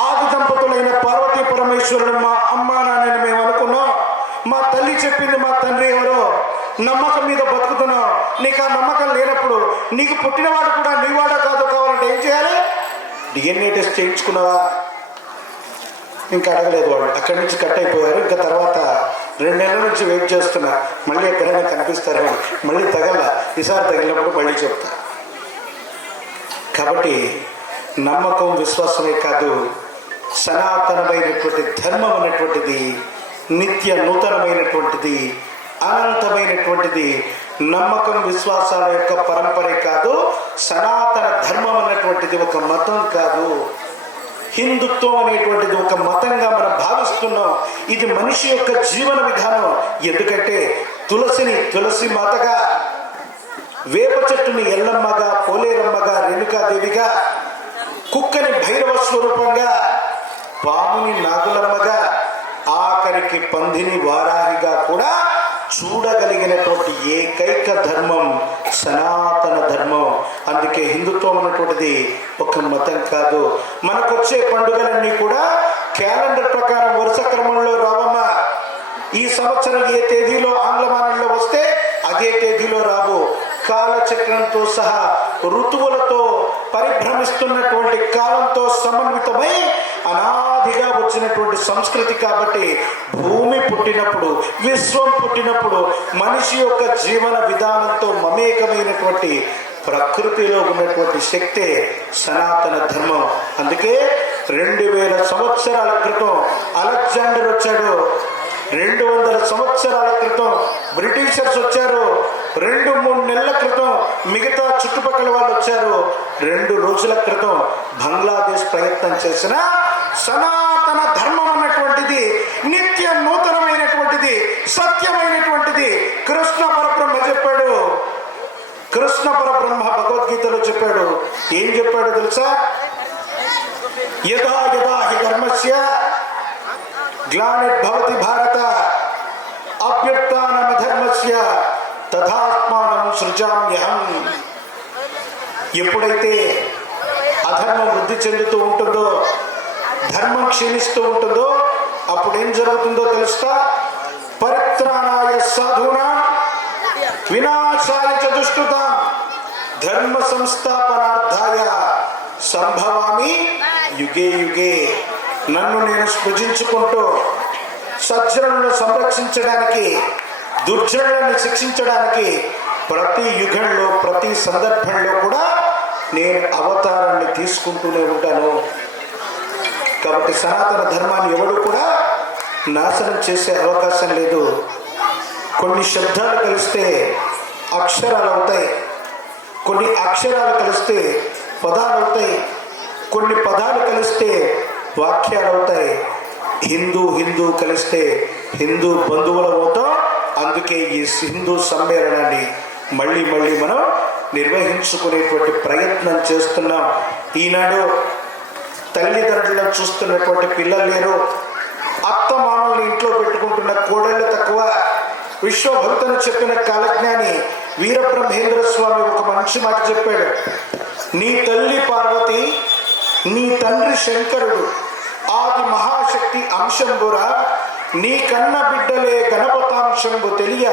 ఆది దంపతులైన పార్వతీ పరమేశ్వరుడు మా అమ్మా నాన్నని మేము అనుకున్నాం. మా తల్లి చెప్పింది మా తండ్రి ఎవరో, నమ్మకం మీద బతుకుతున్నాం. నీకు ఆ నమ్మకం లేనప్పుడు నీకు పుట్టినవాడు కూడా నీవాడా కాదో కావాలంటే ఏం చేయాలి? DNA టెస్ట్ చేయించుకున్నావా? ఇంకా అడగలేదు వాళ్ళు. అక్కడి నుంచి కట్ అయిపోయారు. ఇంకా తర్వాత 2 నెలల నుంచి వెయిట్ చేస్తున్నా, మళ్ళీ ఎక్కడైనా కనిపిస్తారు. మళ్ళీ తగల, ఈసారి తగిలినప్పుడు మళ్ళీ చెప్తా. కాబట్టి నమ్మకం విశ్వాసమే కాదు, సనాతనమైనటువంటి ధర్మం అనేటువంటిది నిత్య నూతనమైనటువంటిది, అనంతమైనటువంటిది. నమ్మకం విశ్వాసాల యొక్క పరంపరే కాదు. సనాతన ధర్మం అన్నటువంటిది ఒక మతం కాదు. హిందుత్వం అనేటువంటిది ఒక మతంగా మనం భావిస్తున్నాం. ఇది మనిషి యొక్క జీవన విధానం. ఎందుకంటే తులసిని తులసి మాతగా, వేప చెట్టుని ఎల్లమ్మగా, పోలేరమ్మగా, రేణుకాదేవిగా, కుక్కని భైరవ స్వరూపంగా, పాముని నాగులమ్మగా, ఆఖరికి పందిని వారాహిగా కూడా చూడగలిగినటువంటి ఏకైక ధర్మం సనాతన ధర్మం. అందుకే హిందుత్వం అన్నటువంటిది ఒక మతం కాదు. మనకొచ్చే పండుగలన్నీ కూడా క్యాలెండర్ ప్రకారం వరుస క్రమంలో రావమ్మా. ఈ సంవత్సరం ఏ తేదీలో ఆంగ్లమానంలో వస్తే అదే తేదీలో రావు. కాలచక్రంతో సహా ఋతువులతో పరిభ్రమిస్తున్నటువంటి కాలంతో సమన్వితమై అనాదిగా వచ్చినటువంటి సంస్కృతి. కాబట్టి భూమి పుట్టినప్పుడు, విశ్వం పుట్టినప్పుడు మనిషి యొక్క జీవన విధానంతో మమేకమైనటువంటి ప్రకృతిలో ఉన్నటువంటి శక్తే సనాతన ధర్మం. అందుకే 2000 సంవత్సరాల క్రితం అలెగ్జాండర్ వచ్చాడు, 200 సంవత్సరాల క్రితం బ్రిటిషర్స్ వచ్చారు, 2-3 నెలల క్రితం మిగతా చుట్టుపక్కల వాళ్ళు వచ్చారు, 2 రోజుల క్రితం బంగ్లాదేశ్ ప్రయత్నం చేసిన సనాతన ధర్మం అన్నటువంటిది నిత్య నూతనమైనటువంటిది, సత్యమైనటువంటిది. కృష్ణ పరబ్రహ్మ చెప్పాడు. కృష్ణ పరబ్రహ్మ భగవద్గీతలో చెప్పాడు. ఏం చెప్పాడు తెలుసా? యదా యదా హి ధర్మస్య గ్లానిర్భవతి భారత అభ్యుత్థానమధర్మస్య తథాత్మానం సృజామ్యహం. ఎప్పుడైతే అధర్మం వృద్ధి చెందుతూ ఉంటుందో, ధర్మం క్షీణిస్తూ ఉంటుందో, అప్పుడేం జరుగుతుందో తెలుస్తా? పరిత్రాణాయ సాధూనాం వినాశాయ చ దుష్కృతాం ధర్మ సంస్థాపనార్థాయ సంభవామి యుగే యుగే. నన్ను నేను స్పృజించుకుంటూ సజ్జనులను సంరక్షించడానికి, దుర్జనులను శిక్షించడానికి ప్రతి యుగంలో ప్రతి సందర్భంలో కూడా నేను అవతారాన్ని తీసుకుంటూనే ఉంటాను. కాబట్టి సనాతన ధర్మాన్ని ఎవడు కూడా నాశనం చేసే అవకాశం లేదు. కొన్ని శబ్దాలు కలిస్తే అక్షరాలు అవుతాయి, కొన్ని అక్షరాలు కలిస్తే పదాలు అవుతాయి, కొన్ని పదాలు కలిస్తే వాక్యాలు అవుతాయి. హిందూ హిందూ కలిస్తే హిందూ బంధువులు అవుతాం. అందుకే ఈ హిందూ సమ్మేళనాన్ని మళ్ళీ మళ్ళీ మనం నిర్వహించుకునేటువంటి ప్రయత్నం చేస్తున్నాం. ఈనాడు తల్లిదండ్రులను చూస్తున్నటువంటి పిల్లలు లేరు. అత్త మామల్ని ఇంట్లో పెట్టుకుంటున్న కోడళ్ళు తక్కువ. విశ్వభక్తుని చెప్పిన కాలజ్ఞాని వీరబ్రహ్మేంద్ర స్వామి ఒక మంచి మాట చెప్పాడు. నీ తల్లి పార్వతి, నీ తండ్రి శంకరుడు ఆది మహాశక్తి అంశంబురా, నీ కన్న బిడ్డలే గణపతాంశంబు తెలియ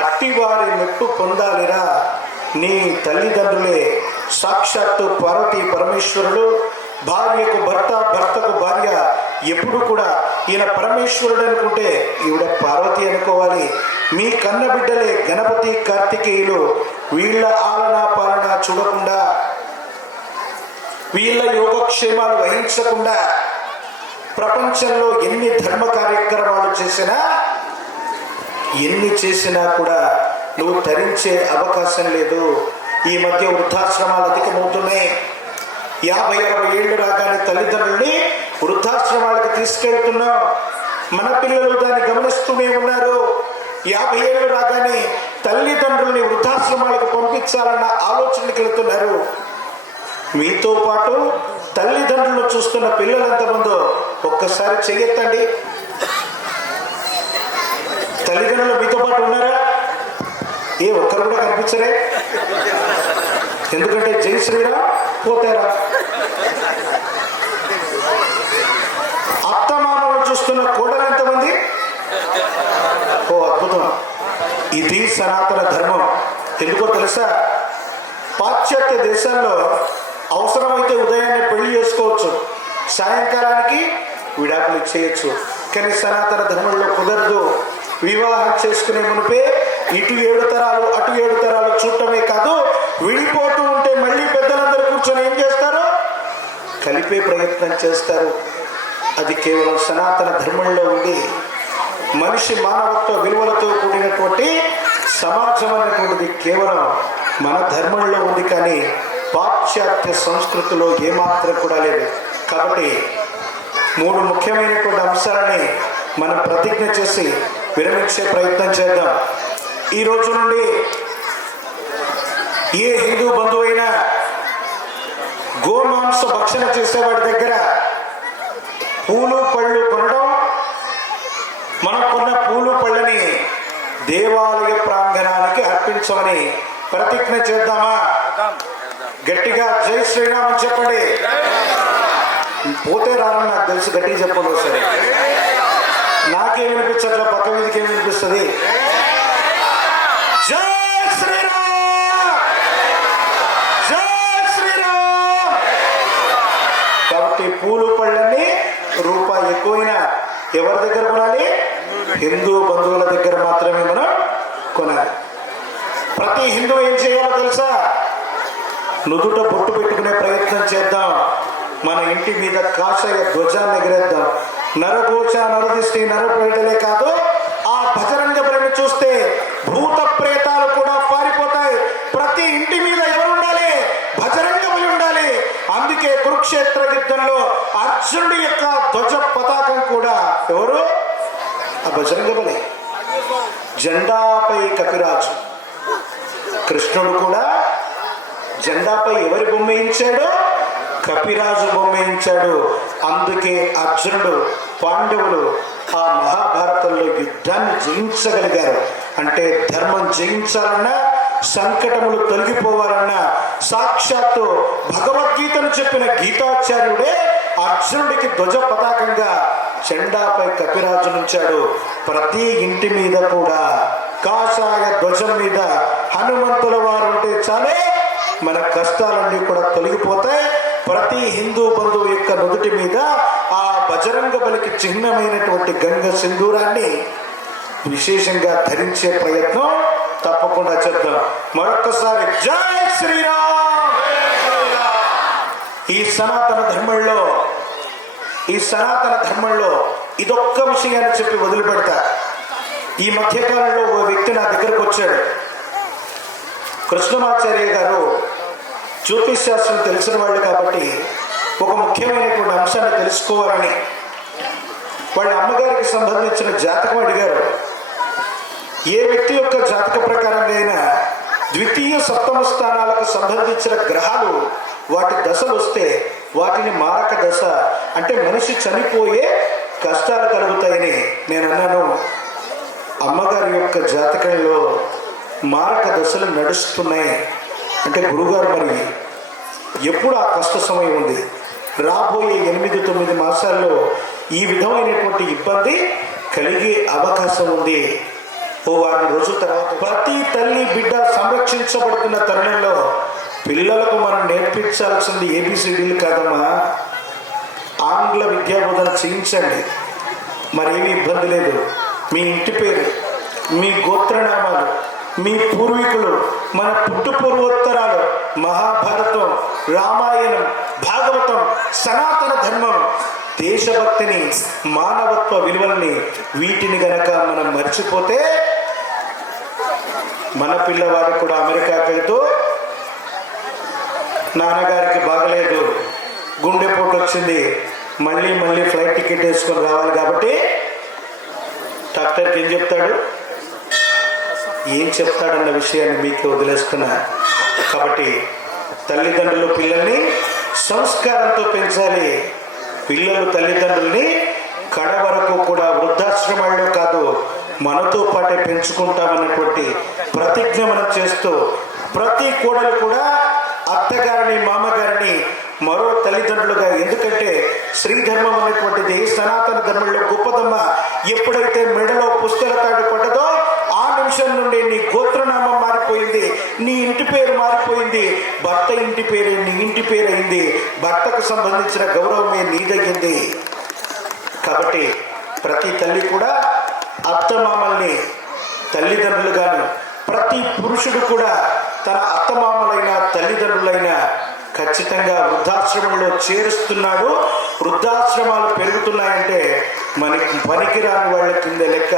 అట్టివారి మెప్పు పొందాలిరా. నీ తల్లిదండ్రులే సాక్షాత్తు పార్వతీ పరమేశ్వరుడు. భార్యకు భర్త, భర్తకు భార్య. ఎప్పుడు కూడా ఈయన పరమేశ్వరుడు అనుకుంటే ఈవిడ పార్వతి అనుకోవాలి. మీ కన్న బిడ్డలే గణపతి, కార్తికేయులు. వీళ్ళ ఆలనా పాలన చూడకుండా, వీళ్ళ యోగక్షేమాలు వహించకుండా ప్రపంచంలో ఎన్ని ధర్మ కార్యక్రమాలు ఎన్ని చేసినా కూడా నువ్వు తరించే అవకాశం లేదు. ఈ మధ్య వృద్ధాశ్రమాలు అధికమవుతున్నాయి. 50-60 ఏళ్ళు రాగానే తల్లిదండ్రుల్ని వృద్ధాశ్రమాలకు తీసుకెళ్తున్నాం. మన పిల్లలు దాన్ని గమనిస్తూనే ఉన్నారు. 50 ఏళ్ళు రాగానే తల్లిదండ్రుల్ని వృద్ధాశ్రమాలకు పంపించాలన్న ఆలోచనకి వెళ్తున్నారు. మీతో పాటు తల్లిదండ్రులను చూస్తున్న పిల్లలు ఎంతమందో ఒక్కసారి చెయ్యొద్దండి. తల్లిదండ్రులు మీతో పాటు ఉన్నారా? ఏ ఒక్కరు కూడా కనిపించరే. ఎందుకంటే జై శ్రీరామ్ పోతారా. అత్తమామలను చూస్తున్న కోడలు ఎంతమంది? ఓ అద్భుతం. ఇది సనాతన ధర్మం. ఎందుకో తెలుసా? పాశ్చాత్య దేశాల్లో అవసరమైతే ఉదయాన్నే పెళ్లి చేసుకోవచ్చు, సాయంకాలానికి విడాకులు ఇచ్చేయచ్చు. కానీ సనాతన ధర్మంలో కుదరదు. వివాహం చేసుకునే మునిపే ఇటు 7 తరాలు అటు 7 తరాలు చూడటమే కాదు, విడిపోతూ ఉంటే మళ్ళీ పెద్దలందరూ కూర్చొని ఏం చేస్తారు? కలిపే ప్రయత్నం చేస్తారు. అది కేవలం సనాతన ధర్మంలో ఉండి మనిషి మానవత్వ విలువలతో కూడినటువంటి సమాజం అనేటువంటిది కేవలం మన ధర్మంలో ఉంది. కానీ పాశ్చాత్య సంస్కృతిలో ఏమాత్రం కూడా లేదు. కాబట్టి 3 ముఖ్యమైనటువంటి అంశాలని మనం ప్రతిజ్ఞ చేసి విరమించే ప్రయత్నం చేద్దాం. ఈ రోజు నుండి ఏ హిందూ బంధువైనా గోమాంస భక్షణ చేసేవాడి దగ్గర పూలు పళ్ళు కొనడం, మనం కొన్న పూలు పళ్ళని దేవాలయ ప్రాంగణానికి అర్పించమని ప్రతిజ్ఞ చేద్దామా? గట్టిగా జై శ్రీరామ్ అని చెప్పండి. పోతే రారని నాకు తెలుసు, గట్టిగా చెప్పదు. సరే, నాకేం వినిపించట్లా, పక్క మీదకి ఏం వినిపిస్తుంది? జై శ్రీరామ్, జై శ్రీరామ్. కాబట్టి పూలు పళ్ళన్నీ రూపాయి ఎక్కువైనా ఎవరి దగ్గర కొనాలి? హిందూ బంధువుల దగ్గర మాత్రమే మనం కొనాలి. ప్రతి హిందూ ఏం చేయాలో తెలుసా? నుదుట బొట్టు పెట్టుకునే ప్రయత్నం చేద్దాం. మన ఇంటి మీద కాషాయ ధ్వజాన్ని ఎగరేద్దాం. నరఘోష, నరదిష్టి, నరపేడలే కాదు, ఆ బజరంగ బలిని చూస్తే భూత ప్రేతాలు కూడా పారిపోతాయి. ప్రతి ఇంటి మీద ఎవరు ఉండాలి? బజరంగ బలి ఉండాలి. అందుకే కురుక్షేత్ర యుద్ధంలో అర్జునుడి యొక్క ధ్వజ పతాకం కూడా ఎవరు? ఆ బజరంగ బలి. జెండాపై కపిరాజు. కృష్ణుడు కూడా జెండాపై ఎవరి బొమ్మ వేయించాడు? కపిరాజు బొమ్మ వేయించాడు. అందుకే అర్జునుడు, పాండవులు ఆ మహాభారతంలో యుద్ధాన్ని జయించగలిగారు. అంటే ధర్మం జయించాలన్నా, సంకటములు తొలగిపోవాలన్నా సాక్షాత్తు భగవద్గీతను చెప్పిన గీతాచార్యుడే అర్జునుడికి ధ్వజ పతాకంగా జెండాపై కపిరాజు నుంచాడు. ప్రతి ఇంటి మీద కూడా కాషాయ ధ్వజం మీద హనుమంతుల వారు ఉంటే చాలే మన కష్టాలన్నీ కూడా తొలగిపోతాయి. ప్రతి హిందూ బంధువు యొక్క నుదుటి మీద ఆ బజరంగ బలికి చిహ్నమైనటువంటి గంగ సింధూరాన్ని విశేషంగా ధరించే ప్రయత్నం తప్పకుండా చేద్దాం. మరొక్కసారి జై శ్రీరామ్. ఈ సనాతన ధర్మంలో ఇదొక్క విషయాన్ని చెప్పి వదిలిపెడతా. ఈ మధ్యకాలంలో ఓ వ్యక్తి నా దగ్గరకు వచ్చాడు. కృష్ణమాచార్య గారు జ్యోతిష్ శాస్త్రం తెలిసిన వాళ్ళు కాబట్టి ఒక ముఖ్యమైనటువంటి అంశాన్ని తెలుసుకోవాలని వాళ్ళ అమ్మగారికి సంబంధించిన జాతకం అడిగారు. ఏ వ్యక్తి యొక్క జాతక ప్రకారంగా అయినా ద్వితీయ సప్తమ స్థానాలకు సంబంధించిన గ్రహాలు వాటి దశలు వస్తే వాటిని మారక దశ అంటే మనిషి చనిపోయే కష్టాలు కలుగుతాయని నేను అన్నాను. అమ్మగారి యొక్క జాతకంలో మారక దశలు నడుస్తున్నాయి అంటే గురుగారు మరి ఎప్పుడు ఆ కష్ట సమయం ఉంది, రాబోయే 8-9 మాసాల్లో ఈ విధమైనటువంటి ఇబ్బంది కలిగే అవకాశం ఉంది. ఓ వారం రోజుల తర్వాత ప్రతి తల్లి బిడ్డ సంరక్షించబడుతున్న తరుణంలో పిల్లలకు మనం నేర్పించాల్సింది ఏబిసిడీలు కాదమ్మా, ఆంగ్ల విద్యాబోధన చేయించండి. మరేమీ ఇబ్బంది లేదు. మీ ఇంటి పేరు, మీ గోత్రనామాలు, మీ పూర్వీకులు, మన పూర్వోత్తరాలు, మహాభారతం, రామాయణం, భాగవతం, సనాతన ధర్మం, దేశభక్తిని, మానవత్వ విలువల్ని వీటిని గనక మనం మర్చిపోతే మన పిల్లవాడు కూడా అమెరికాకి వెళ్తూ నాన్నగారికి బాగలేదు, గుండెపోటు వచ్చింది, మళ్ళీ ఫ్లైట్ టికెట్ వేసుకొని రావాలి కాబట్టి డాక్టర్కి ఏం చెప్తాడన్న విషయాన్ని మీకు వదిలేస్తున్నా. కాబట్టి తల్లిదండ్రులు పిల్లల్ని సంస్కారంతో పెంచాలి. పిల్లలు తల్లిదండ్రుల్ని కడ వరకు కూడా వృద్ధాశ్రమాల్లో కాదు మనతో పాటే పెంచుకుంటామన్నటువంటి ప్రతిజ్ఞ మనం చేస్తూ ప్రతి కోడలు కూడా అత్తగారిని మామగారిని మరో తల్లిదండ్రులుగా, ఎందుకంటే శ్రీధర్మం అనేటువంటిది సనాతన ధర్మంలో గొప్పదమ్మ. ఎప్పుడైతే మెడలో పుస్తల తాడు పడ్డదో ఆ నిమిషం నుండి నీ గోత్రనామం మారిపోయింది, నీ ఇంటి పేరు మారిపోయింది, భర్త ఇంటి పేరు నీ ఇంటి పేరు అయింది, భర్తకు సంబంధించిన గౌరవమే నీదగింది. కాబట్టి ప్రతి తల్లి కూడా అత్తమామల్ని తల్లిదండ్రులుగాను, ప్రతి పురుషుడు కూడా తన అత్తమామలైన తల్లిదండ్రులైన ఖచ్చితంగా వృద్ధాశ్రమంలో చేరుస్తున్నాడు. వృద్ధాశ్రమాలు పెరుగుతున్నాయంటే మనకి పనికిరాని వాళ్ళ కింద లెక్క.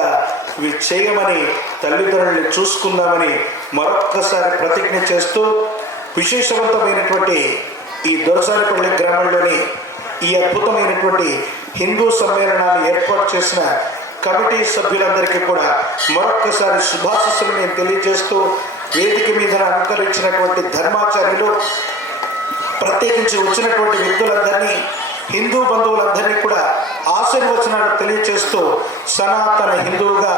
ఇవి చేయమని తల్లిదండ్రుల్ని చూసుకుందామని మరొక్కసారి ప్రతిజ్ఞ చేస్తూ విశేషవంతమైనటువంటి ఈ దొరసారిపల్లి గ్రామంలోని ఈ అద్భుతమైనటువంటి హిందూ సమ్మేళనాన్ని ఏర్పాటు చేసిన కమిటీ సభ్యులందరికీ కూడా మరొక్కసారి శుభాశీస్సులు నేను తెలియజేస్తూ వేదిక మీద అలంకరించినటువంటి ధర్మాచార్యులు, ప్రత్యేకించి వచ్చినటువంటి వ్యక్తులందరినీ, హిందూ బంధువులందరినీ కూడా ఆశీర్వచనాలు తెలియజేస్తూ సనాతన హిందువుగా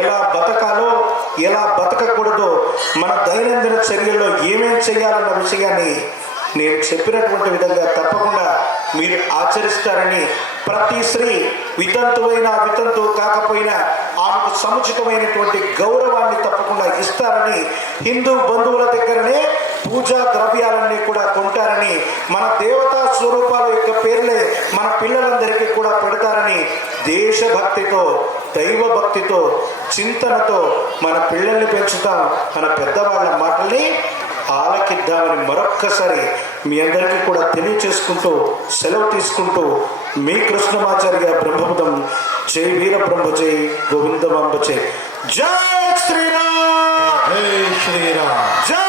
ఎలా బతకాలో ఎలా బతకకూడదో మన దైనందిన చర్యల్లో ఏమేం చేయాలన్న విషయాన్ని నేను చెప్పినటువంటి విధంగా తప్పకుండా మీరు ఆచరిస్తారని, ప్రతి స్త్రీ వితంతువైనా వితంతు కాకపోయినా ఆమెకు సముచితమైనటువంటి గౌరవాన్ని తప్పకుండా ఇస్తారని, హిందూ బంధువుల దగ్గరనే పూజా ద్రవ్యాలన్నీ కూడా కొంటారని, మన దేవతా స్వరూపాల యొక్క పేర్లే మన పిల్లలందరికీ కూడా పెడతారని, దేశభక్తితో దైవ భక్తితో చింతనతో మన పిల్లల్ని పెంచుతాం. మన పెద్దవాళ్ళ మాటల్ని ఆలకిద్దామని మరొక్కసారి మీ అందరికీ కూడా తెలియచేసుకుంటూ సెలవు తీసుకుంటూ మీ కృష్ణమాచార్య బ్రహ్మపదం. జై వీర బ్రహ్మ, జై గోవిందమాంబ, జై జై శ్రీరామ్, జై శ్రీరామ్, జై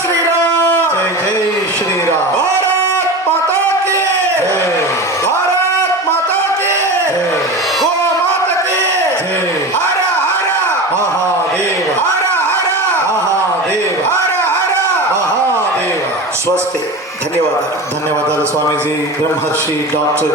శ్రీరామ్, జై శ్రీరామ్. భారత్ మాతా కీ జై, భారత్ మాతా కీ జై, గో మాతా కీ జై. హర హర మహాదేవ, హర హర మహాదేవ, హర హర. మహాదేవ. స్వస్తి. ధన్యవాదాలు. ధన్యవాదాలు స్వామీజీ. బ్రహ్మర్షి డాక్టర్